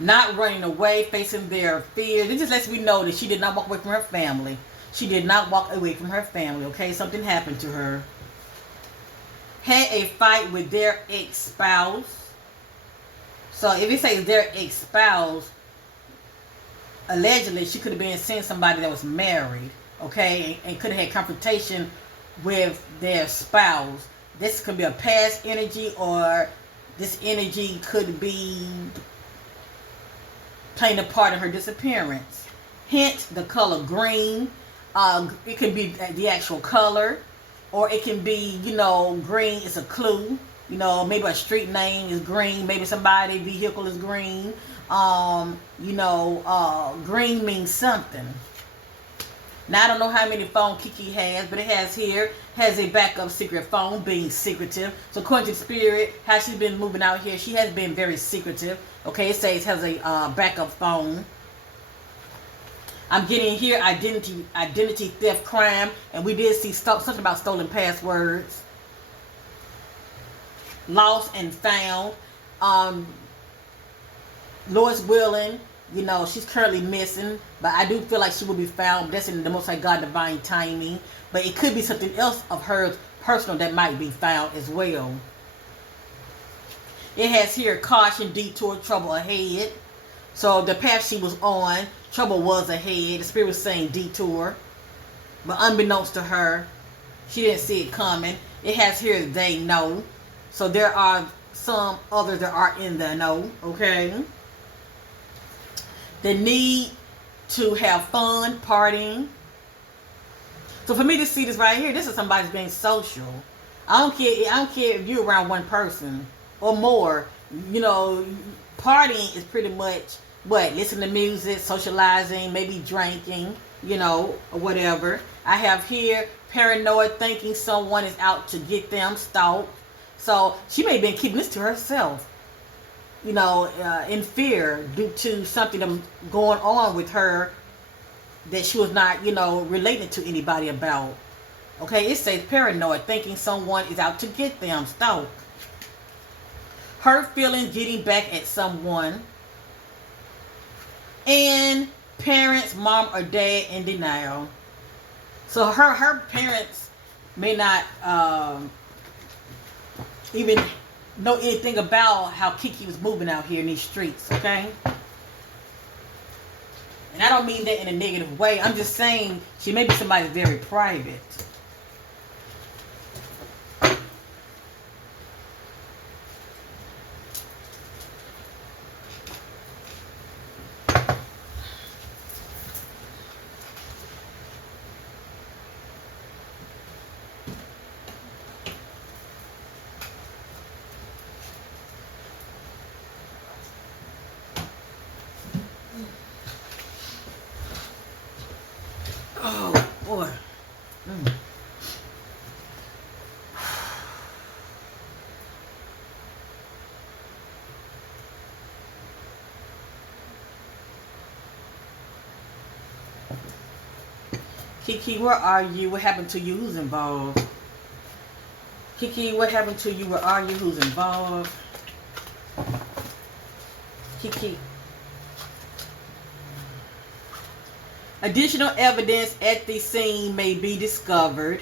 Not running away, facing their fears. It just lets me know that she did not walk away from her family. She did not walk away from her family, okay? Something happened to her. Had a fight with their ex-spouse. So if it says their ex-spouse, allegedly she could have been seeing somebody that was married, okay? And could have had confrontation with their spouse. This could be a past energy, or this energy could be playing a part in her disappearance. Hint, the color green. It can be the actual color, or it can be, green is a clue. Maybe a street name is green. Maybe somebody's vehicle is green. Green means something. Now, I don't know how many phone Keke has, but it has a backup secret phone, being secretive. So according to the spirit, how she's been moving out here, she has been very secretive. Okay, it says has a backup phone. I'm getting here identity theft, crime, and we did see something about stolen passwords. Lost and found. Lord's willing, she's currently missing, but I do feel like she will be found. That's in the Most High God divine timing. But it could be something else of hers personal that might be found as well. It has here caution, detour, trouble ahead. So the path she was on, trouble was ahead. The spirit was saying detour. But unbeknownst to her, she didn't see it coming. It has here they know. So there are some others that are in the know, okay? The need to have fun, partying. So for me to see this right here, this is somebody's being social. I don't care if you're around one person or more. Partying is pretty much what? Listening to music, socializing, maybe drinking, or whatever. I have here paranoid, thinking someone is out to get them, stalked. So she may have been keeping this to herself. In fear due to something going on with her that she was not, relating to anybody about. Okay, it says paranoid, thinking someone is out to get them, stalked. Her feeling getting back at someone. And parents, mom or dad, in denial. So her parents may not even know anything about how Keke was moving out here in these streets, okay? And I don't mean that in a negative way. I'm just saying she may be somebody very private. Oh. Keke, where are you? What happened to you? Who's involved? Keke, what happened to you? Where are you? Who's involved? Keke. Additional evidence at the scene may be discovered.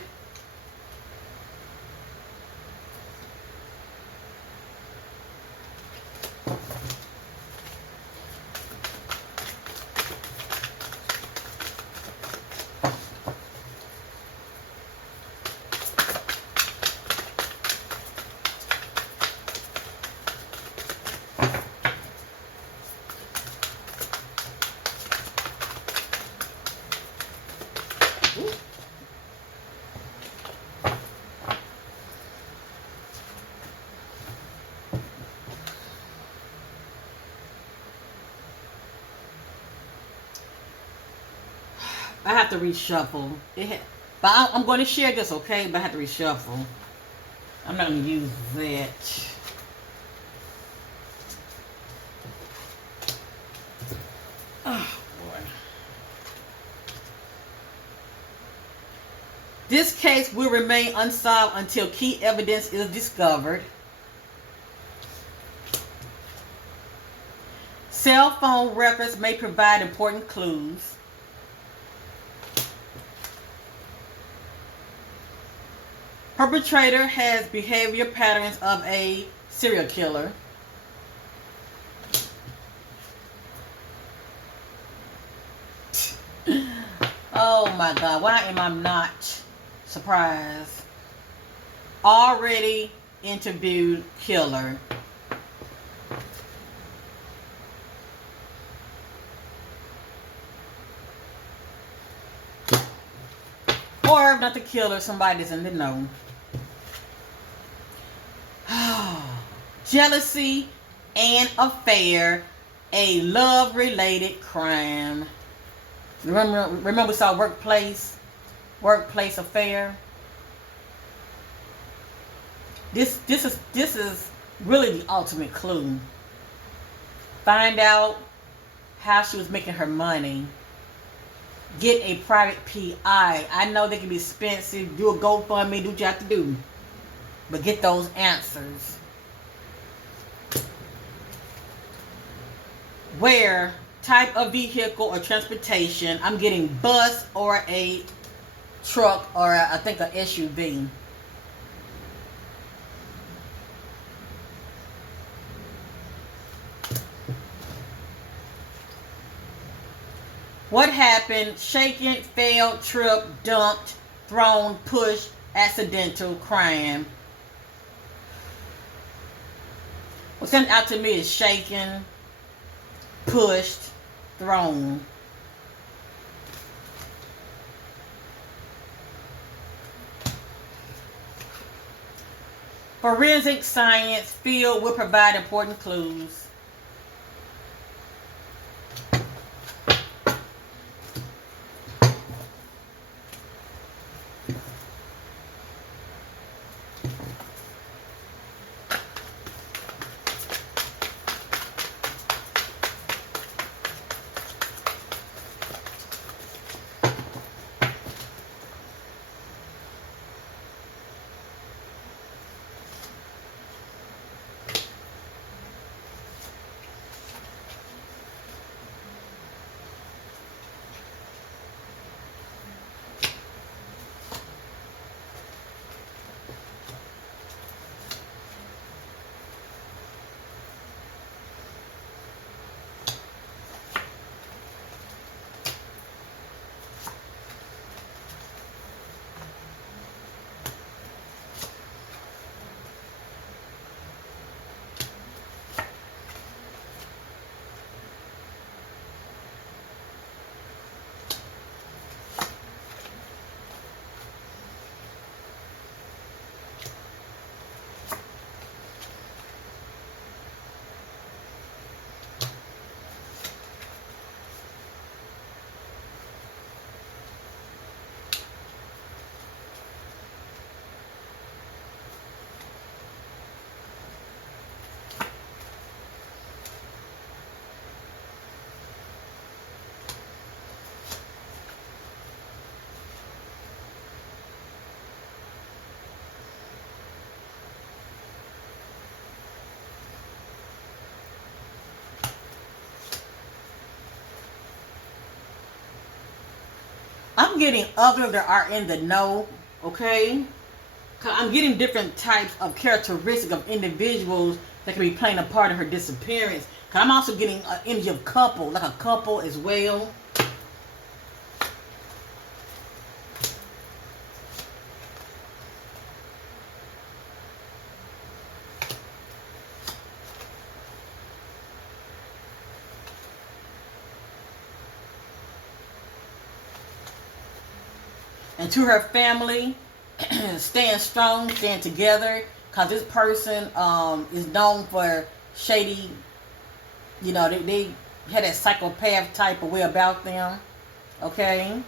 I have to reshuffle. But I'm going to share this, okay? But I have to reshuffle. I'm not going to use that. Oh, boy. This case will remain unsolved until key evidence is discovered. Cell phone records may provide important clues. Perpetrator has behavior patterns of a serial killer. Oh my God, why am I not surprised? Already interviewed killer. Or if not the killer, somebody's in the know. Jealousy and affair, a love-related crime. Remember we saw workplace affair. This is really the ultimate clue. Find out how she was making her money. Get a private PI. I know they can be expensive. Do a GoFundMe. Do what you have to do. But get those answers. Where, type of vehicle or transportation. I'm getting bus or a truck or I think an SUV. What happened? Shaken, failed, tripped, dumped, thrown, pushed, accidental, crime. What's sent out to me is shaken, pushed, thrown. Forensic science field will provide important clues. I'm getting others that are in the know, okay? I'm getting different types of characteristics of individuals that can be playing a part in her disappearance. Cause I'm also getting an image of couple, like a couple as well. And to her family, staying strong, staying together, because this person is known for shady, you know, they had that psychopath type of way about them, okay?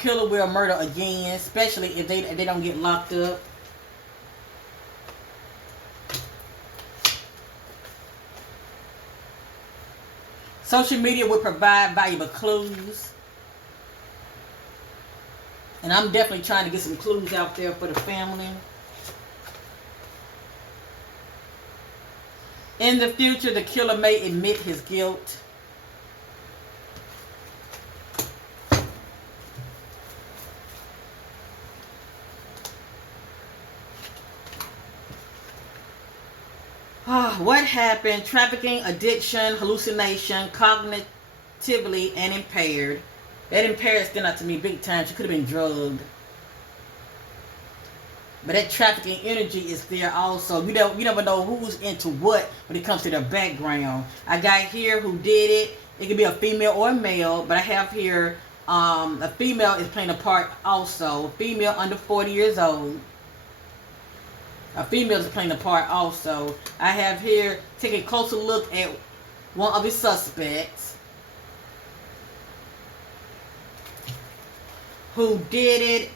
Killer will murder again, especially if they don't get locked up. Social media will provide valuable clues. And I'm definitely trying to get some clues out there for the family. In the future, the killer may admit his guilt. What happened? Trafficking, addiction, hallucination, cognitively and impaired. That impaired stand out to me big time. She could have been drugged. But that trafficking energy is there also. You never know who's into what when it comes to their background. I got here who did it. It could be a female or a male, but I have here a female is playing a part also. Female under 40 years old. A female is playing a part also. I have here, take a closer look at one of the suspects who did it.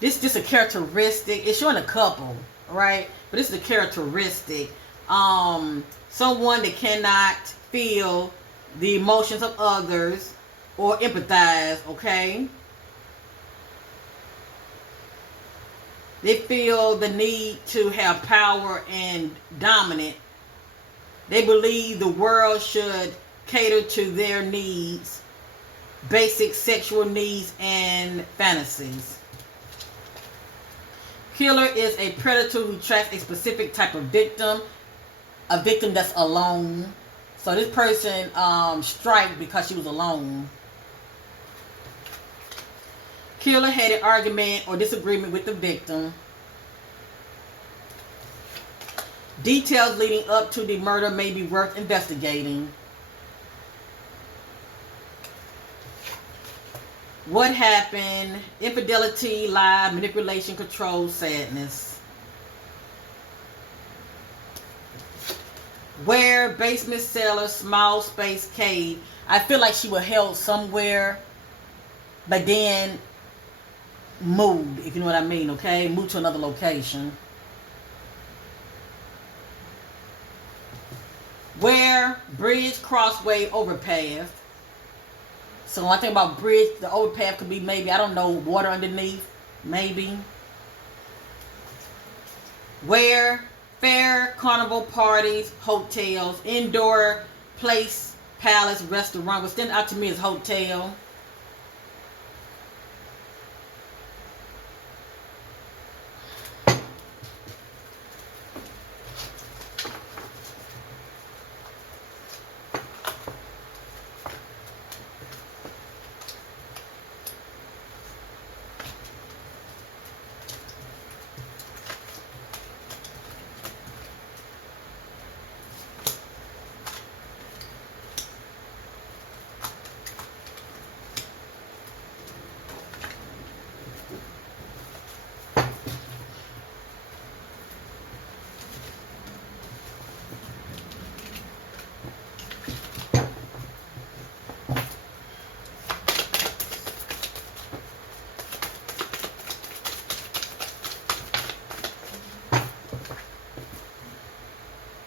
This is just a characteristic. It's showing a couple, right? But this is a characteristic. Someone that cannot feel the emotions of others or empathize, okay? They feel the need to have power and dominate. They believe the world should cater to their needs, basic sexual needs and fantasies. Killer is a predator who tracks a specific type of victim, a victim that's alone. So this person striked because she was alone. Killer had an argument or disagreement with the victim. Details leading up to the murder may be worth investigating. What happened? Infidelity, lie, manipulation, control, sadness. Where? Basement, cellar, small space, cave. I feel like she was held somewhere, but then moved, if you know what I mean, okay? Moved to another location. Where? Bridge, crossway, overpass. So when I think about bridge, the overpass could be maybe, I don't know, water underneath, maybe. Where? Fair, carnival, parties, hotels, indoor, place, palace, restaurant. What stands out to me is hotel.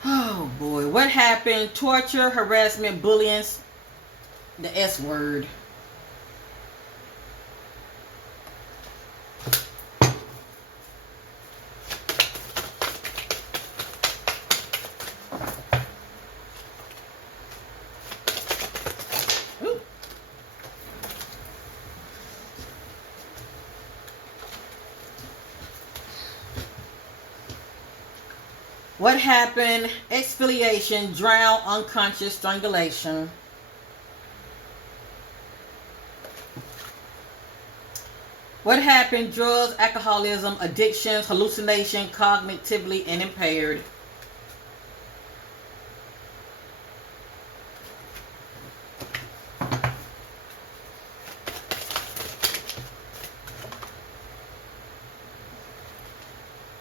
Oh boy, what happened? Torture, harassment, bullying, the S word. Ooh. What happened? Exfoliation, drown, unconscious, strangulation. What happened? Drugs, alcoholism, addictions, hallucination, cognitively and impaired.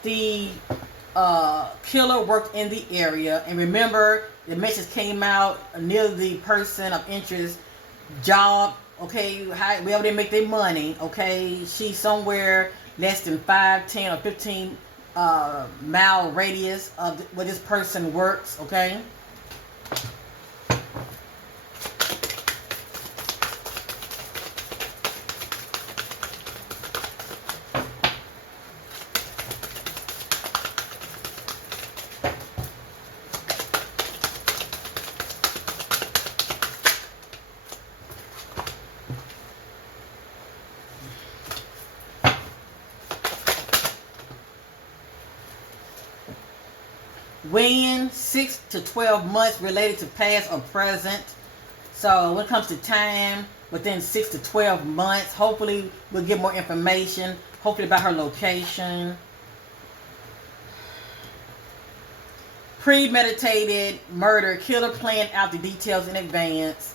The killer worked in the area, and remember, the message came out near the person of interest job. Okay, wherever they make their money. Okay, she's somewhere less than 5, 10, or 15 mile radius of where this person works. Okay. When 6 to 12 months related to past or present. So when it comes to time, within 6 to 12 months, hopefully we'll get more information, hopefully about her location. Premeditated murder, killer planned out the details in advance.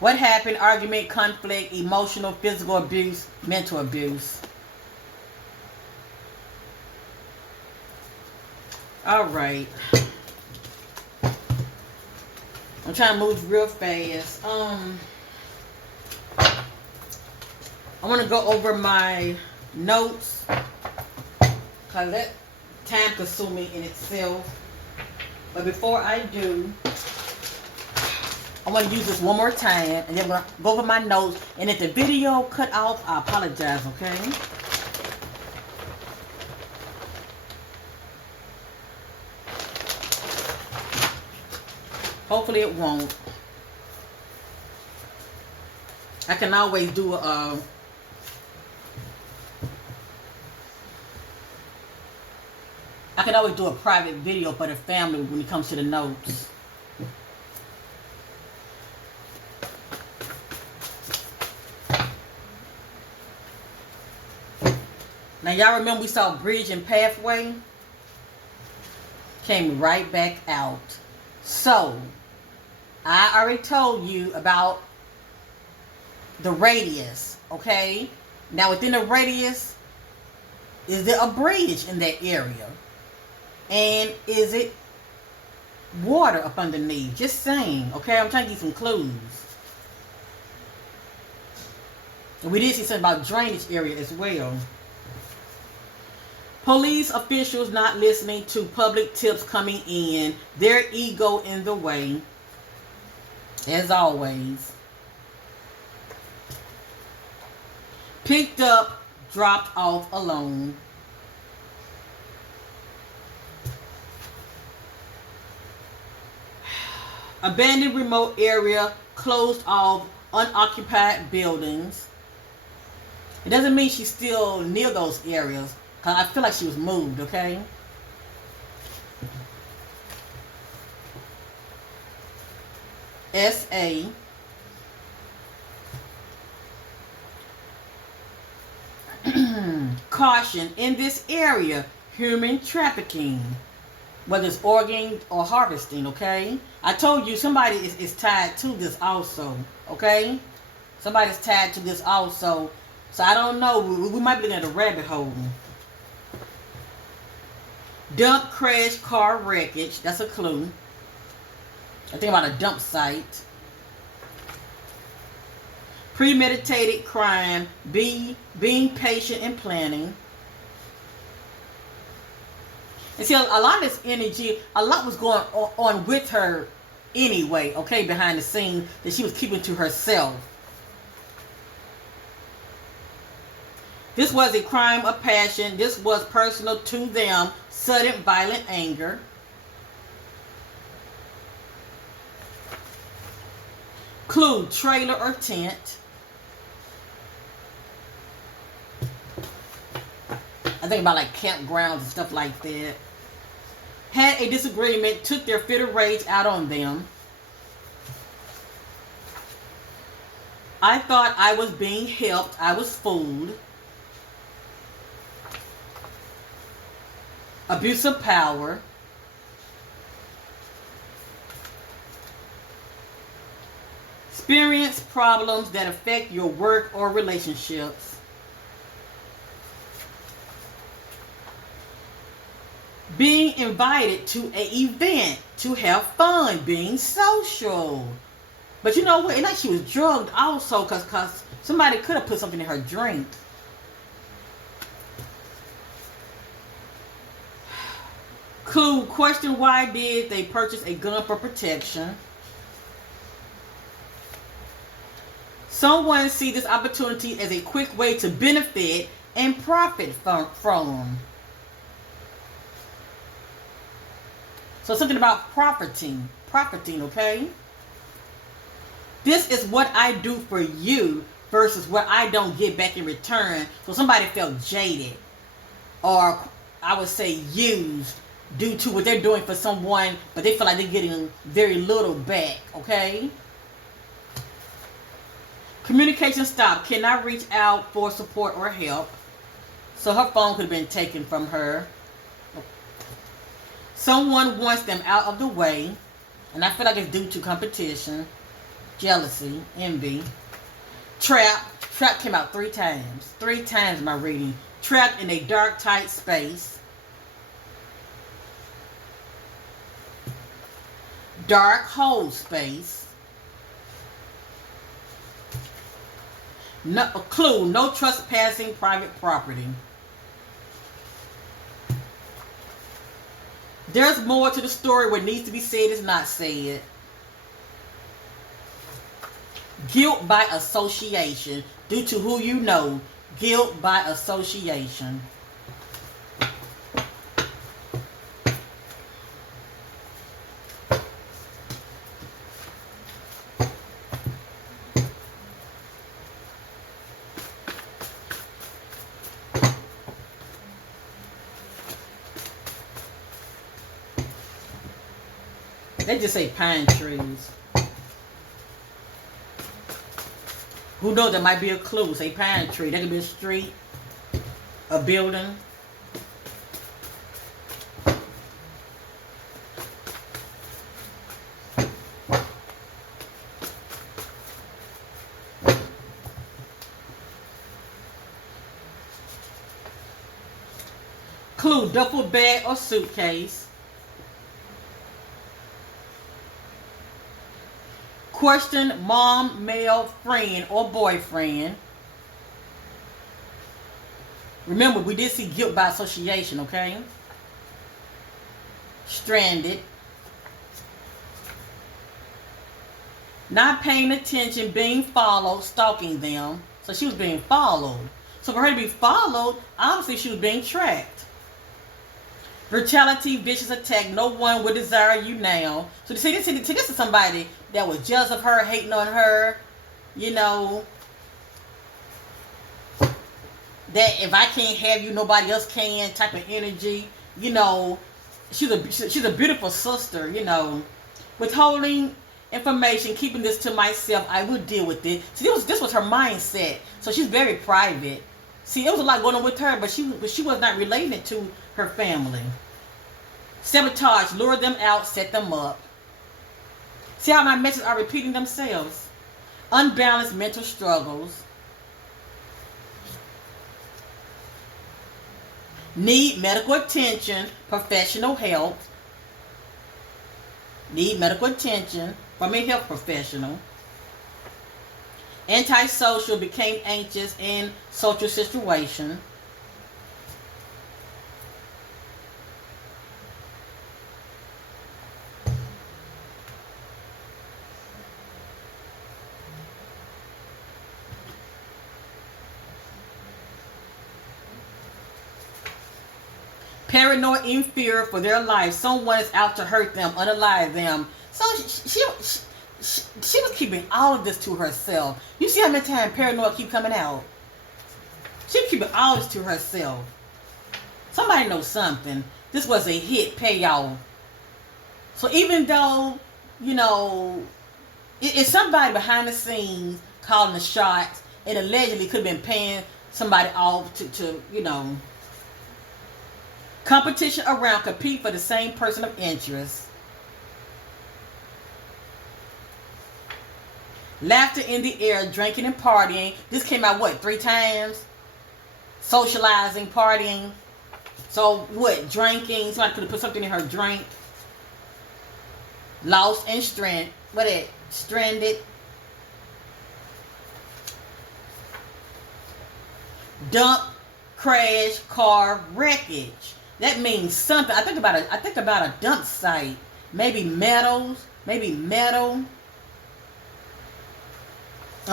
What happened? Argument, conflict, emotional, physical abuse, mental abuse. All right. I'm trying to move real fast. I want to go over my notes because that time consuming in itself. But before I do, I want to use this one more time, and then I'm going to go over my notes. And if the video cut off, I apologize, okay? Hopefully it won't. I can always do a private video for the family when it comes to the notes. Now y'all remember we saw bridge and pathway? Came right back out. So I already told you about the radius, okay? Now within the radius, is there a bridge in that area? And is it water up underneath? Just saying, okay? I'm trying to give you some clues. And we did see something about drainage area as well. Police officials not listening to public tips coming in. Their ego in the way. As always. Picked up, dropped off alone. Abandoned remote area, closed off, unoccupied buildings. It doesn't mean she's still near those areas. Cause I feel like she was moved, okay? SA. Caution, in this area, human trafficking. Whether it's organ or harvesting, okay? I told you somebody is tied to this also, okay? Somebody's tied to this also. So I don't know. We might be looking at a rabbit hole. Dump, crash, car wreckage. That's a clue. I think about a dump site. Premeditated crime. B, being patient and planning. And see, a lot of this energy, a lot was going on with her anyway, okay, behind the scene that she was keeping to herself. This was a crime of passion. This was personal to them. Sudden violent anger. Clue, trailer or tent. think about like campgrounds and stuff like that. Had a disagreement, took their fit of rage out on them. I thought I was being helped. I was fooled. Abuse of power. Experience problems that affect your work or relationships. Being invited to an event to have fun, being social. But you know what? It's like she was drugged also because somebody could have put something in her drink. Clue, question, why did they purchase a gun for protection? Someone see this opportunity as a quick way to benefit and profit from. So something about profiting, okay? This is what I do for you versus what I don't get back in return. So somebody felt jaded, or I would say used, due to what they're doing for someone, but they feel like they're getting very little back, okay? Communication stopped. Cannot reach out for support or help. So her phone could have been taken from her. Someone wants them out of the way. And I feel like it's due to competition, jealousy, envy. Trap. Trap came out 3 times. 3 times in my reading. Trapped in a dark, tight space. Dark hole space. No, a clue, no trespassing private property. There's more to the story. What needs to be said is not said. Guilt by association. Due to who you know. Guilt by association. They just say pine trees. Who knows? There might be a clue. Say pine tree. That could be a street, a building. Clue, duffel bag or suitcase. Question, mom, male, friend, or boyfriend. Remember, we did see guilt by association, okay? Stranded. Not paying attention, being followed, stalking them. So she was being followed. So for her to be followed, obviously she was being tracked. Brutality, vicious attack. No one would desire you now. So this is somebody that was jealous of her, hating on her. You know, that if I can't have you, nobody else can type of energy. You know, she's a beautiful sister. You know, withholding information, keeping this to myself. I will deal with it. See, this was her mindset. So she's very private. See, it was a lot going on with her, but she was not relating it to her family. Sabotage, lure them out, set them up. See how my messages are repeating themselves. Unbalanced mental struggles. Need medical attention, professional help. Need medical attention from a health professional. Antisocial, became anxious in social situation. Paranoid, in fear for their life. Someone is out to hurt them, unalive them. So she was keeping all of this to herself. You see how many times paranoid keep coming out? She was keeping all this to herself. Somebody knows something. This was a hit payoff. So even though, you know, it's somebody behind the scenes calling the shots and allegedly could have been paying somebody off to you know, competition around, compete for the same person of interest. Laughter in the air, drinking and partying. This came out, what, 3 times? Socializing, partying. So, what, drinking. Somebody could have put something in her drink. Lost and stranded. What it? Stranded. Dump, crash, car, wreckage. That means something. I think about a dump site. Maybe metals. Maybe metal.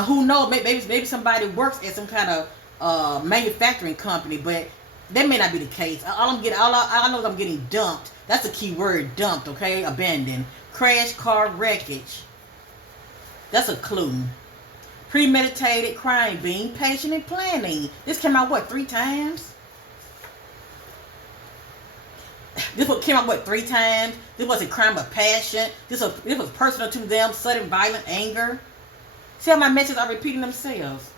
Who knows? Maybe somebody works at some kind of manufacturing company, but that may not be the case. All I know is I'm getting dumped. That's a key word, dumped. Okay, abandoned, crash, car, wreckage. That's a clue. Premeditated crime, being patient and planning. This came out, what, 3 times? This one came out, what, 3 times? This was a crime of passion. This was personal to them, sudden violent anger. See how my messages are repeating themselves.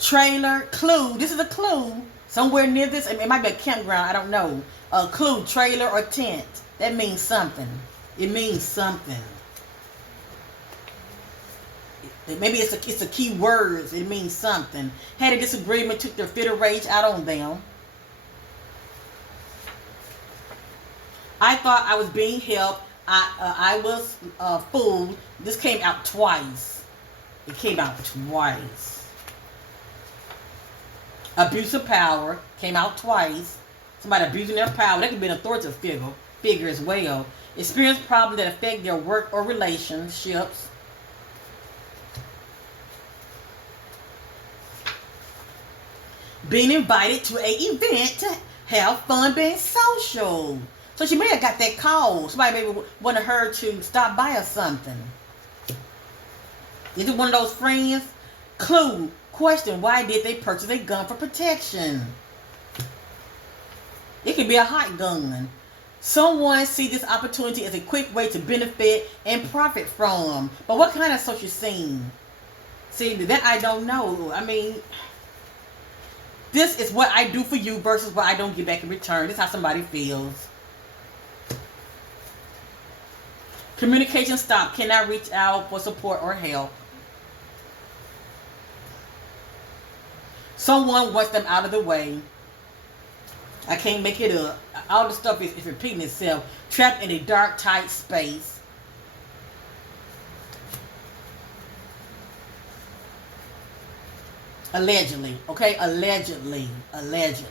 Trailer, clue. This is a clue. Somewhere near this, it might be a campground, I don't know. A clue, trailer or tent. That means something. It means something. Maybe it's a key word. It means something. Had a disagreement, took their fit of rage out on them. I thought I was being helped. I was fooled. This came out twice. It came out twice. Abuse of power came out twice. Somebody abusing their power. That could be an authoritative figure as well. Experience problems that affect their work or relationships. Being invited to an event to have fun, being social. So she may have got that call. Somebody maybe wanted her to stop by or something. Is it one of those friends? Clue. Question. Why did they purchase a gun for protection? It could be a hot gun. Someone see this opportunity as a quick way to benefit and profit from. But what kind of social scene? See, that I don't know. I mean, this is what I do for you versus what I don't get back in return. This is how somebody feels. Communication stop. Cannot reach out for support or help. Someone wants them out of the way. I can't make it up. All the stuff is repeating itself. Trapped in a dark, tight space. Allegedly. Okay? Allegedly. Allegedly.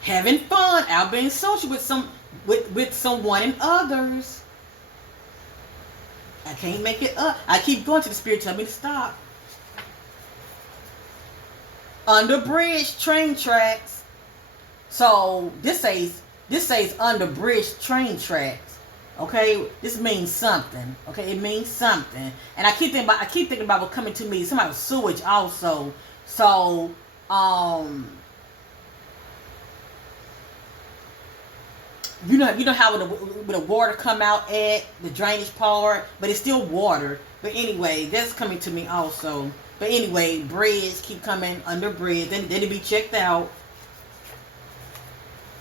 Having fun, out being social with someone and others. I can't make it up. I keep going to the spirit, tell me to stop. Under bridge, train tracks. So this says under bridge, train tracks. Okay, this means something. Okay, it means something. And I keep thinking about what's coming to me. Somebody with sewage also. So you know how when the water come out at the drainage part, but it's still water. But anyway, that's coming to me also. But anyway, bridge keep coming under bridge. Then it'll be checked out.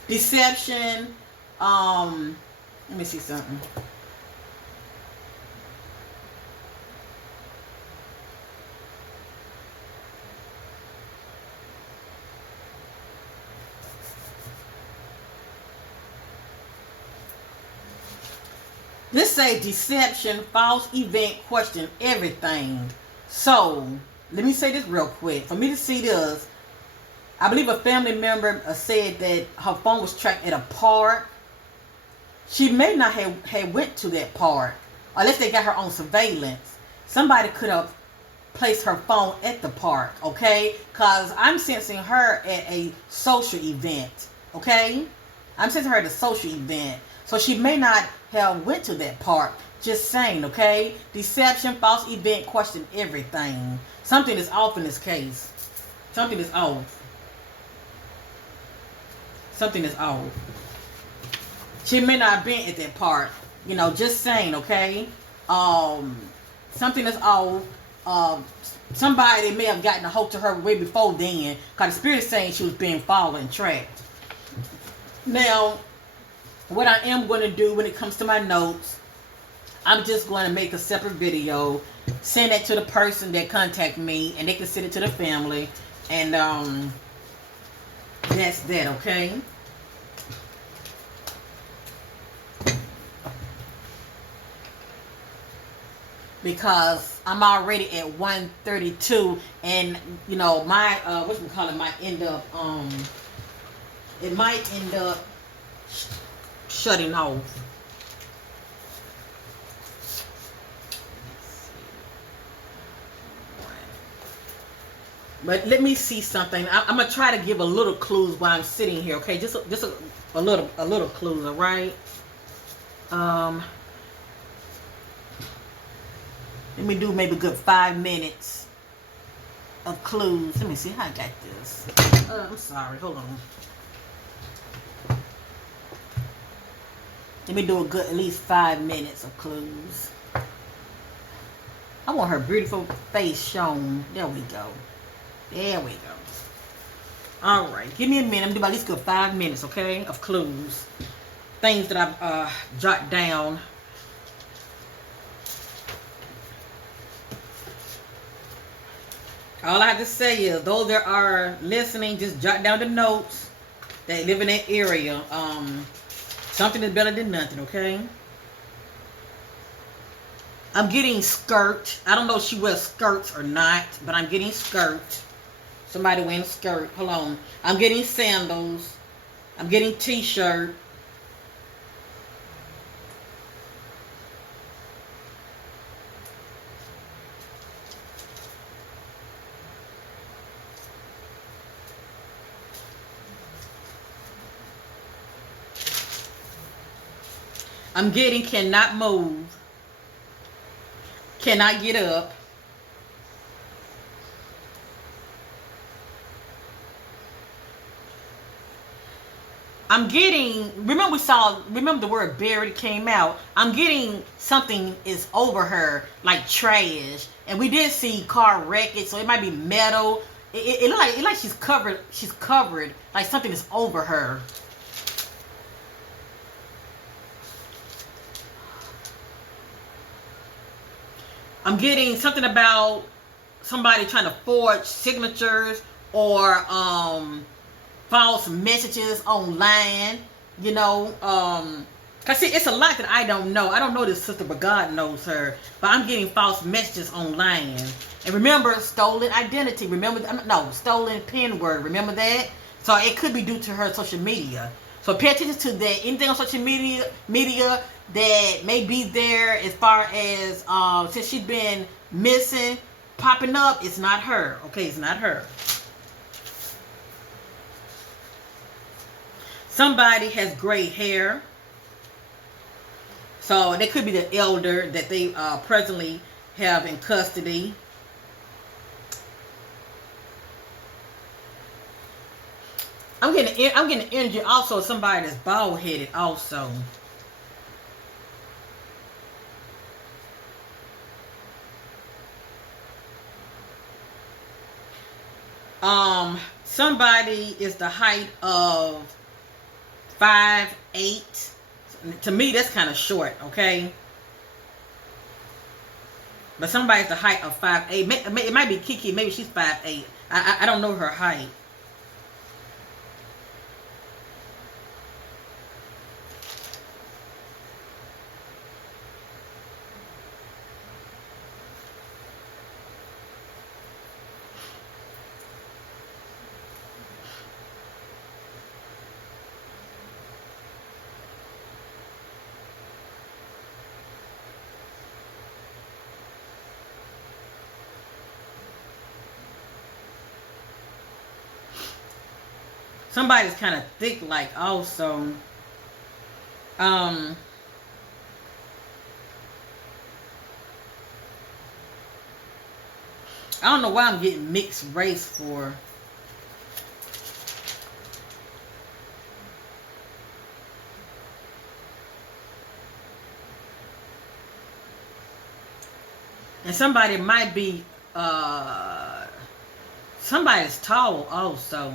Deception. Let me see something. This say deception, false event, question, everything. So, let me say this real quick. For me to see this, I believe a family member said that her phone was tracked at a park. She may not have went to that park, unless they got her on surveillance. Somebody could have placed her phone at the park, okay? Because I'm sensing her at a social event, okay? I'm sensing her at a social event. So she may not have went to that park. Just saying, okay? Deception, false event, question everything. Something is off in this case. Something is off. Something is off. She may not have been at that part. You know, just saying, okay? Something is off. Somebody may have gotten a hold to her way before then. Because the spirit is saying she was being followed and tracked. Now, what I am going to do when it comes to my notes, I'm just going to make a separate video, send it to the person that contacted me, and they can send it to the family, and that's that, okay? Because I'm already at 132, and you know my whatchamacallit might end up it might end up shutting off. But let me see something. I'm gonna try to give a little clues while I'm sitting here, okay? Just a little clues, all right? Let me do maybe a good 5 minutes of clues. Let me see how I got this. I'm sorry. Hold on. Let me do a good at least 5 minutes of clues. I want her beautiful face shown. There we go. There we go. All right. Give me a minute. I'm gonna do at least good 5 minutes, okay, of clues. Things that I've jotted down. All I have to say is, those that are listening, just jot down the notes that live in that area. Something is better than nothing, okay? I'm getting skirt. I don't know if she wears skirts or not, but I'm getting skirt. Somebody wearing a skirt. Hold on. I'm getting sandals. I'm getting t-shirt. I'm getting cannot move. Cannot get up. I'm getting, remember the word buried came out. I'm getting something is over her, like trash. And we did see car wreckage, so it might be metal. It look like she's covered, like something is over her. I'm getting something about somebody trying to forge signatures or false messages online, you know. Cause see, it's a lot that I don't know. I don't know this sister, but God knows her. But I'm getting false messages online. And remember, stolen identity. Remember, no, stolen pin word. Remember that? So it could be due to her social media. So pay attention to that. Anything on social media that may be there as far as since she's been missing, popping up, it's not her. Okay, it's not her. Somebody has gray hair. So they could be the elder that they presently have in custody. I'm getting energy also of somebody that's bald headed also. Somebody is the height of 5'8". To me, that's kind of short, okay? But somebody's the height of 5'8". It might be Keke. Maybe she's 5'8". I don't know her height. Somebody's kind of thick, like also. I don't know why I'm getting mixed race for. And somebody might be, somebody's tall also.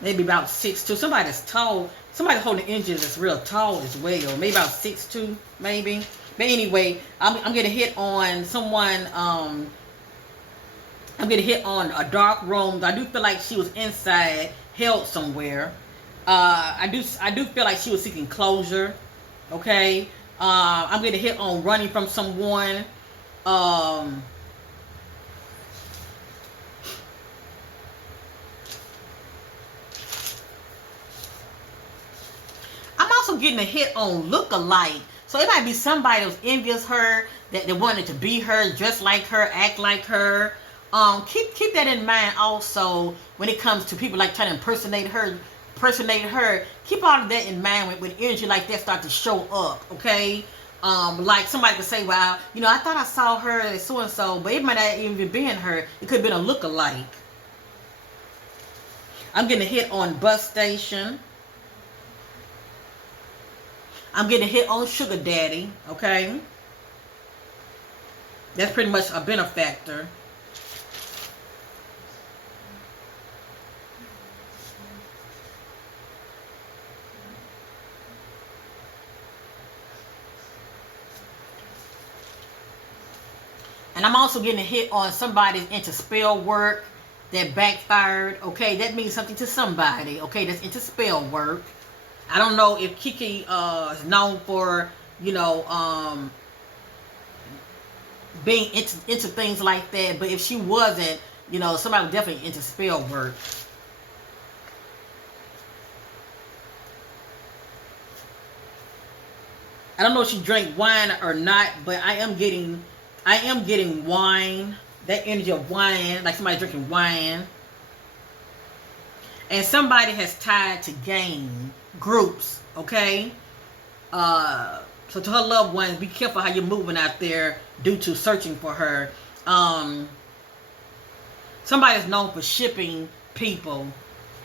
Maybe about 6'2". Somebody's tall. Somebody holding engines that's real tall as well. Maybe about 6'2", maybe. But anyway, I'm getting hit on someone. I'm getting hit on a dark room. I do feel like she was inside, held somewhere. I do feel like she was seeking closure. Okay. I'm getting hit on running from someone. Um, I'm also getting a hit on look-alike. So it might be somebody that was envious her, that they wanted to be her, dress like her, act like her. Keep that in mind also when it comes to people like trying to impersonate her. Keep all of that in mind when energy like that start to show up. Okay. Like somebody could say, "Well, I thought I saw her as so and so," but it might not even been her. It could have been a look-alike. I'm getting a hit on bus station. I'm getting hit on sugar daddy, okay? That's pretty much a benefactor. And I'm also getting a hit on somebody's into spell work that backfired, okay? That means something to somebody, okay, that's into spell work. I don't know if Keke is known for, being into things like that, but if she wasn't, somebody was definitely into spell work. I don't know if she drank wine or not, but I am getting wine. That energy of wine, like somebody drinking wine. And somebody has tied to gang groups, okay? So to her loved ones, be careful how you're moving out there due to searching for her. Somebody's known for shipping people.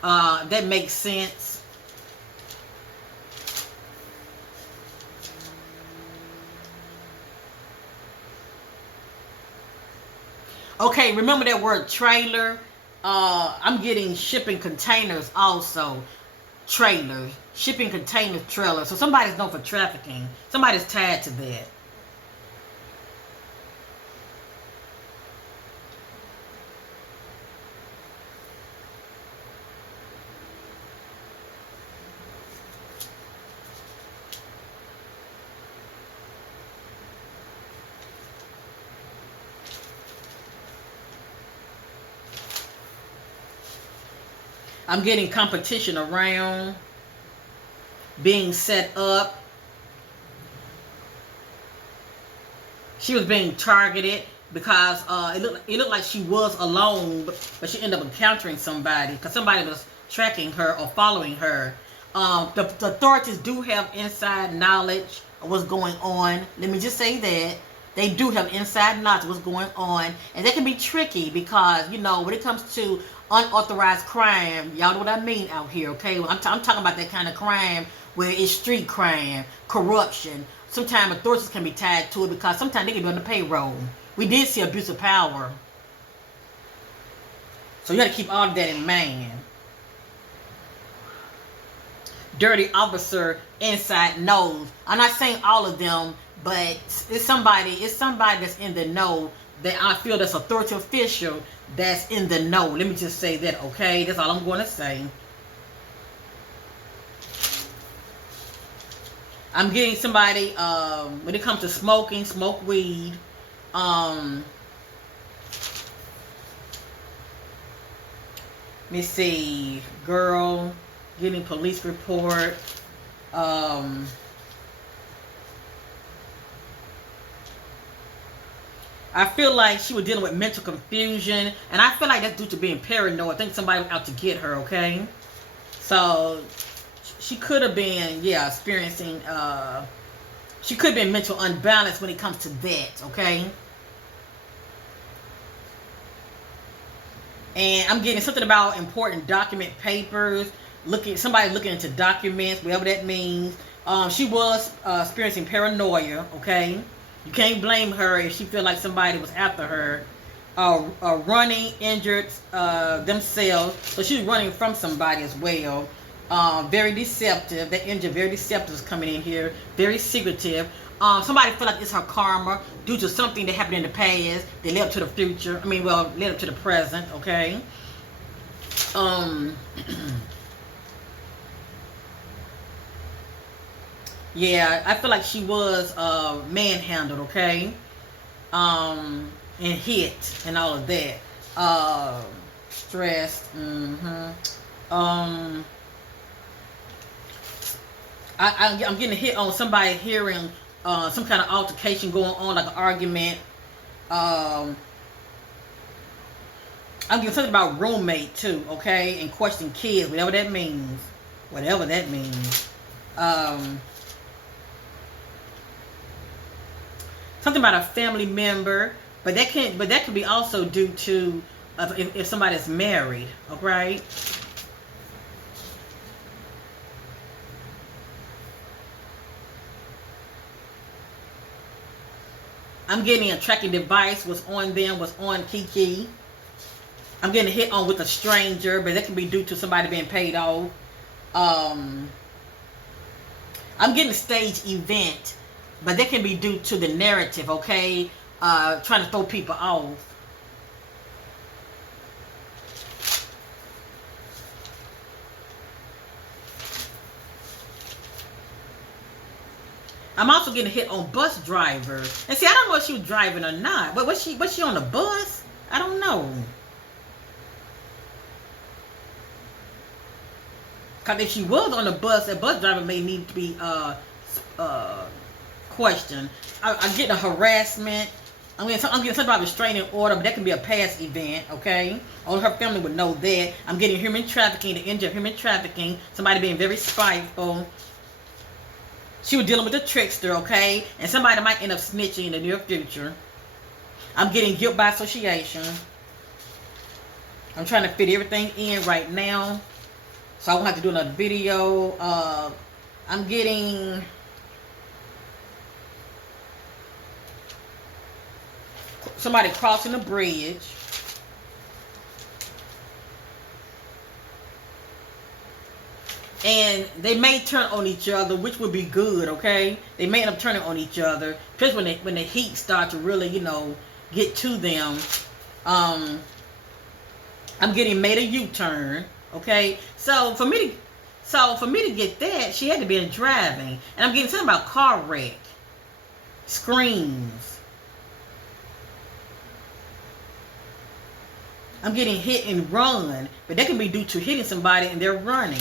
That makes sense. Okay, remember that word trailer? I'm getting shipping containers also. Trailers. Shipping containers, trailers. So somebody's known for trafficking. Somebody's tied to that. I'm getting competition around, being set up. She was being targeted because it looked like she was alone, but she ended up encountering somebody because somebody was tracking her or following her. The authorities do have inside knowledge of what's going on. Let me just say that. They do have inside knowledge of what's going on. And that can be tricky because, when it comes to unauthorized crime, y'all know what I mean out here, okay? I'm talking about that kind of crime where it's street crime, corruption. Sometimes authorities can be tied to it because sometimes they can be on the payroll. We did see abuse of power. So you got to keep all of that in mind. Dirty officer inside knows. I'm not saying all of them, but it's somebody that's in the know that I feel that's authority official that's in the know. Let me just say that, okay? That's all I'm going to say. I'm getting somebody, when it comes to smoking, smoke weed. Let me see. Girl getting police report. I feel like she was dealing with mental confusion, and I feel like that's due to being paranoid. I think somebody was out to get her, okay? So she could have been, experiencing, She could be mental unbalanced when it comes to that, okay? And I'm getting something about important document papers, somebody looking into documents, whatever that means. She was experiencing paranoia, okay? You can't blame her if she feel like somebody was after her. Running, injured themselves. So she's running from somebody as well. Very deceptive. That injured, very deceptive is coming in here. Very secretive. Somebody feel like it's her karma due to something that happened in the past that led up to the future. Led up to the present, okay? Yeah, I feel like she was manhandled, okay? And hit and all of that. Stressed. I'm getting hit on somebody hearing some kind of altercation going on, like an argument. I'm getting something about roommate too, okay? And question kids, whatever that means. Whatever that means. Something about a family member, but that could be also due to if somebody's married, okay? I'm getting a tracking device was on Keke. I'm getting hit on with a stranger, but that can be due to somebody being paid off. I'm getting a stage event, but that can be due to the narrative, okay? Trying to throw people off. I'm also getting hit on bus driver. And see, I don't know if she was driving or not. But was she on the bus? I don't know. Because if she was on the bus, that bus driver may need to be questioned. I'm getting a harassment. I'm getting something about restraining order, but that can be a past event, okay? Only her family would know that. I'm getting human trafficking, the injured human trafficking. Somebody being very spiteful. She was dealing with a trickster, okay? And somebody might end up snitching in the near future. I'm getting guilt by association. I'm trying to fit everything in right now, so I won't have to do another video. I'm getting somebody crossing a bridge. And they may turn on each other, which would be good, okay? They may end up turning on each other, especially when the heat starts to really, get to them. I'm getting made a U-turn, okay? So for me to get that, she had to be driving, and I'm getting something about car wreck, screams. I'm getting hit and run, but that can be due to hitting somebody and they're running.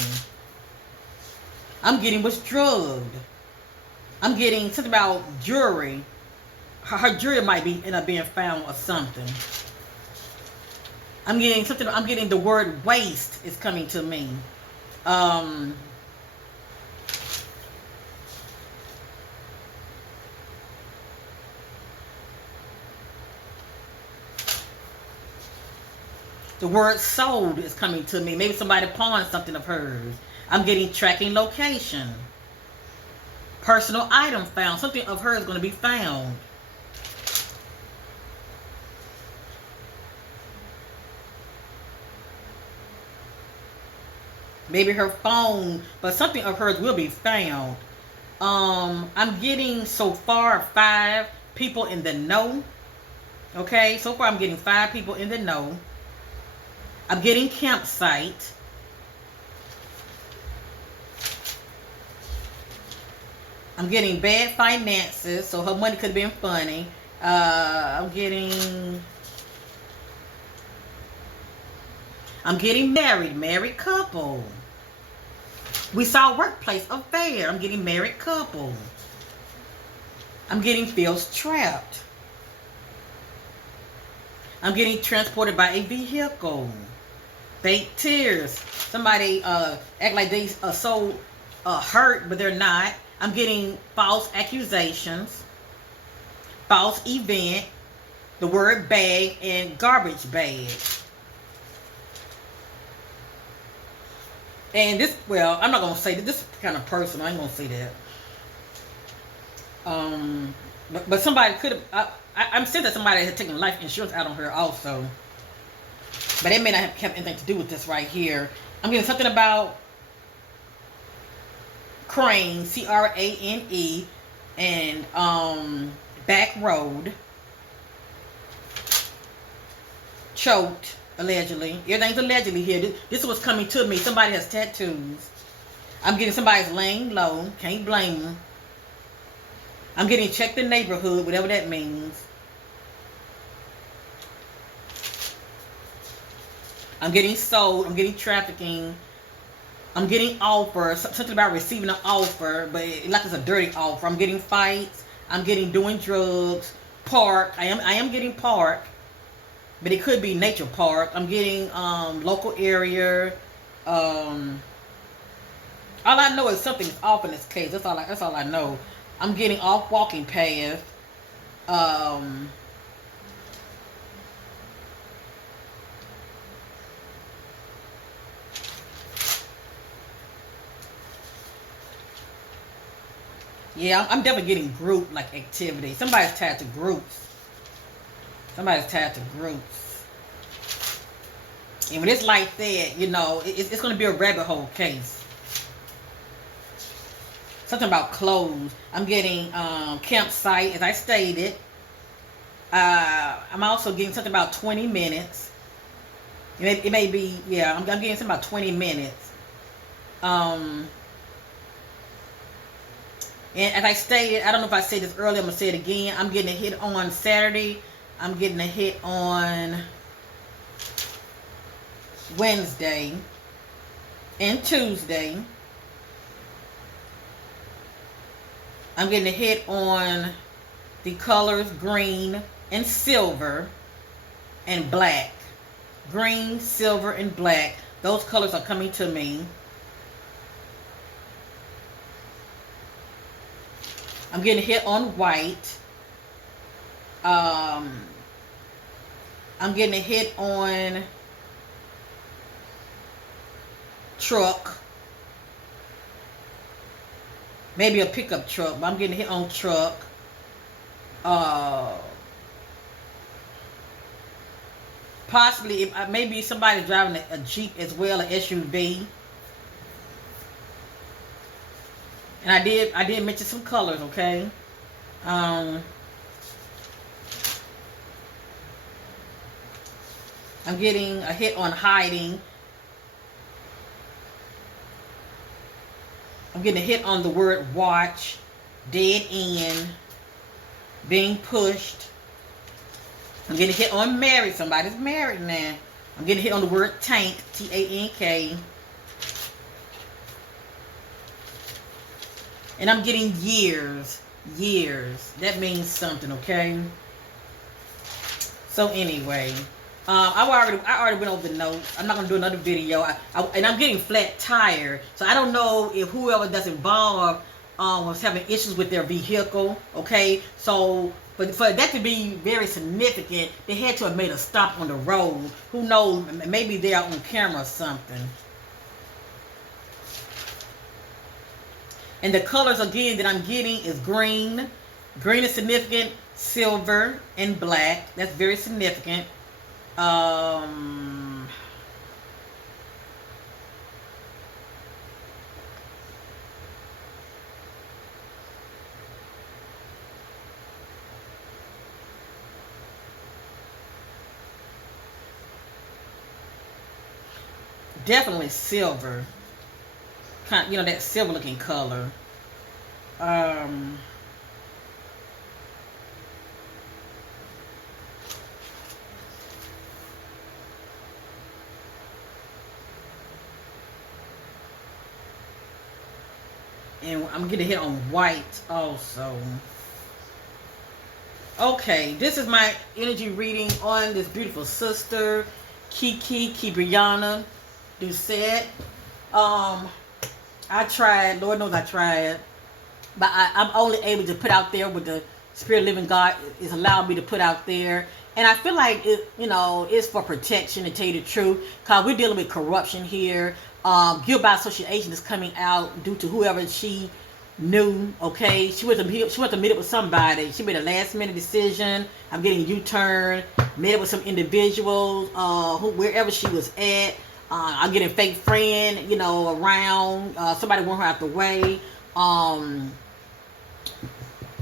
I'm getting was drugged. I'm getting something about jewelry. Her jewelry might end up being found or something. I'm getting the word waste is coming to me. The word sold is coming to me. Maybe somebody pawned something of hers. I'm getting tracking location. Personal item found. Something of hers is going to be found. Maybe her phone, but something of hers will be found. I'm getting so far 5 people in the know. Okay, so far I'm getting 5 people in the know. I'm getting campsite. I'm getting bad finances, so her money could have been funny. I'm getting married couple. We saw workplace affair. I'm getting married couple. I'm getting feels trapped. I'm getting transported by a vehicle. Fake tears. Somebody act like they are so hurt, but they're not. I'm getting false accusations, false event, the word bag, and garbage bag. And this, well, I'm not going to say that. This is kind of personal. I ain't going to say that. But somebody could have, I'm saying that somebody had taken life insurance out on her also. But it may not have anything to do with this right here. I'm getting something about crane, C-R-A-N-E, and back road. Choked, allegedly. Everything's allegedly here. This is what's coming to me. Somebody has tattoos. I'm getting somebody's laying low. Can't blame them. I'm getting check the neighborhood, whatever that means. I'm getting sold. I'm getting trafficking. I'm getting offer. Something about receiving an offer, but like it's a dirty offer. I'm getting fights. I'm getting doing drugs. Park. I am getting park, but it could be nature park. I'm getting local area. All I know is something's off in this case. That's all I know. I'm getting off walking path. Yeah, I'm definitely getting group like activity. Somebody's tied to groups. Somebody's tied to groups. And when it's like that, you know, it's going to be a rabbit hole case. Something about clothes. I'm getting campsite, as I stated. I'm also getting something about 20 minutes. It may be, yeah, I'm getting something about 20 minutes. And as I stated, I don't know if I said this earlier, I'm going to say it again. I'm getting a hit on Saturday. I'm getting a hit on Wednesday and Tuesday. I'm getting a hit on the colors green and silver and black. Green, silver, and black. Those colors are coming to me. I'm getting a hit on white. I'm getting a hit on truck. Maybe a pickup truck, but I'm getting a hit on truck. Possibly, maybe somebody driving a Jeep as well, an SUV. And I did mention some colors, okay? I'm getting a hit on hiding. I'm getting a hit on the word watch, dead end, being pushed. I'm getting a hit on married. Somebody's married now. I'm getting a hit on the word tank, T-A-N-K. And I'm getting years. Years. That means something, okay? So anyway, I already went over the notes. I'm not gonna do another video. And I'm getting flat tire, so I don't know if whoever that's involved was having issues with their vehicle. Okay, so for that to be very significant, they had to have made a stop on the road. Who knows? Maybe they're on camera or something. And the colors again that I'm getting is green. Green is significant. Silver and black. That's very significant. Definitely silver. Kind of, you know, that silver looking color. And I'm getting hit on white also. Okay, this is my energy reading on this beautiful sister, Keke Keabreonna Doucet. I tried, Lord knows I tried. but I'm only able to put out there what the Spirit of Living God is allowed me to put out there. And I feel like it, it's for protection, to tell you the truth, because we're dealing with corruption here. Guilt by association is coming out due to whoever she knew. Okay, she went to meet up with somebody. She made a last minute decision. I'm getting U-turn. Met up with some individuals, wherever she was at. I'm getting fake friend, around. Somebody want her out the way.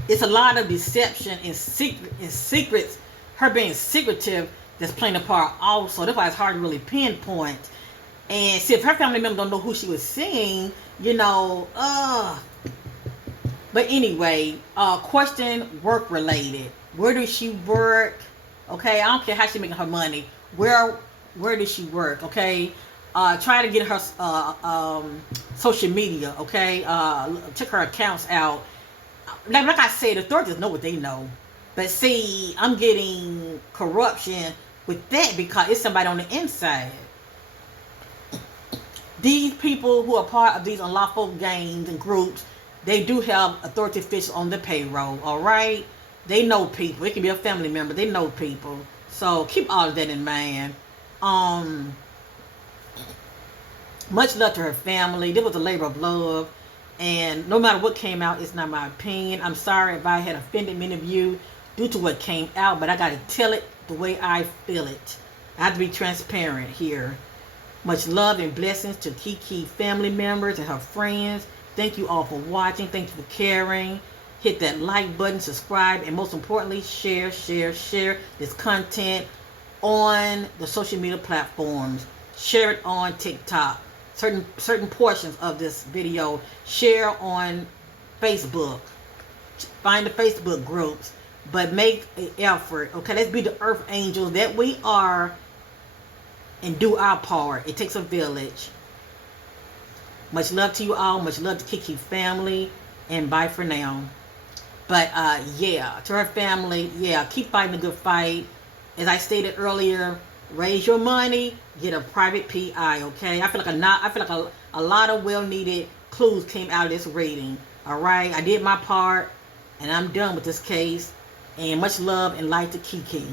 It's a lot of deception and secrets. Her being secretive that's playing a part also. That's why it's hard to really pinpoint. And see, if her family members don't know who she was seeing, But anyway, question work related. Where does she work? Okay, I don't care how she making her money. Where does she work? Okay, try to get her social media. Okay, check her accounts out. Like I said, the authorities know what they know. But see, I'm getting corruption with that because it's somebody on the inside. These people who are part of these unlawful gangs and groups, they do have authority officials on the payroll, all right? They know people. It can be a family member. They know people. So keep all of that in mind. Much love to her family. This was a labor of love. And no matter what came out, it's not my opinion. I'm sorry if I had offended many of you due to what came out, but I got to tell it the way I feel it. I have to be transparent here. Much love and blessings to Keke family members and her friends. Thank you all for watching. Thank you for caring. Hit that like button, subscribe, and most importantly, share this content on the social media platforms. Share it on TikTok. Certain portions of this video. Share on Facebook. Find the Facebook groups. But make an effort. Okay, let's be the earth angels that we are and do our part. It takes a village. Much love to you all. Much love to Keke family. And bye for now. But to her family, keep fighting a good fight. As I stated earlier, raise your money, get a private PI, okay? I feel like a lot of well-needed clues came out of this reading. All right, I did my part, and I'm done with this case. And much love and light to Keke.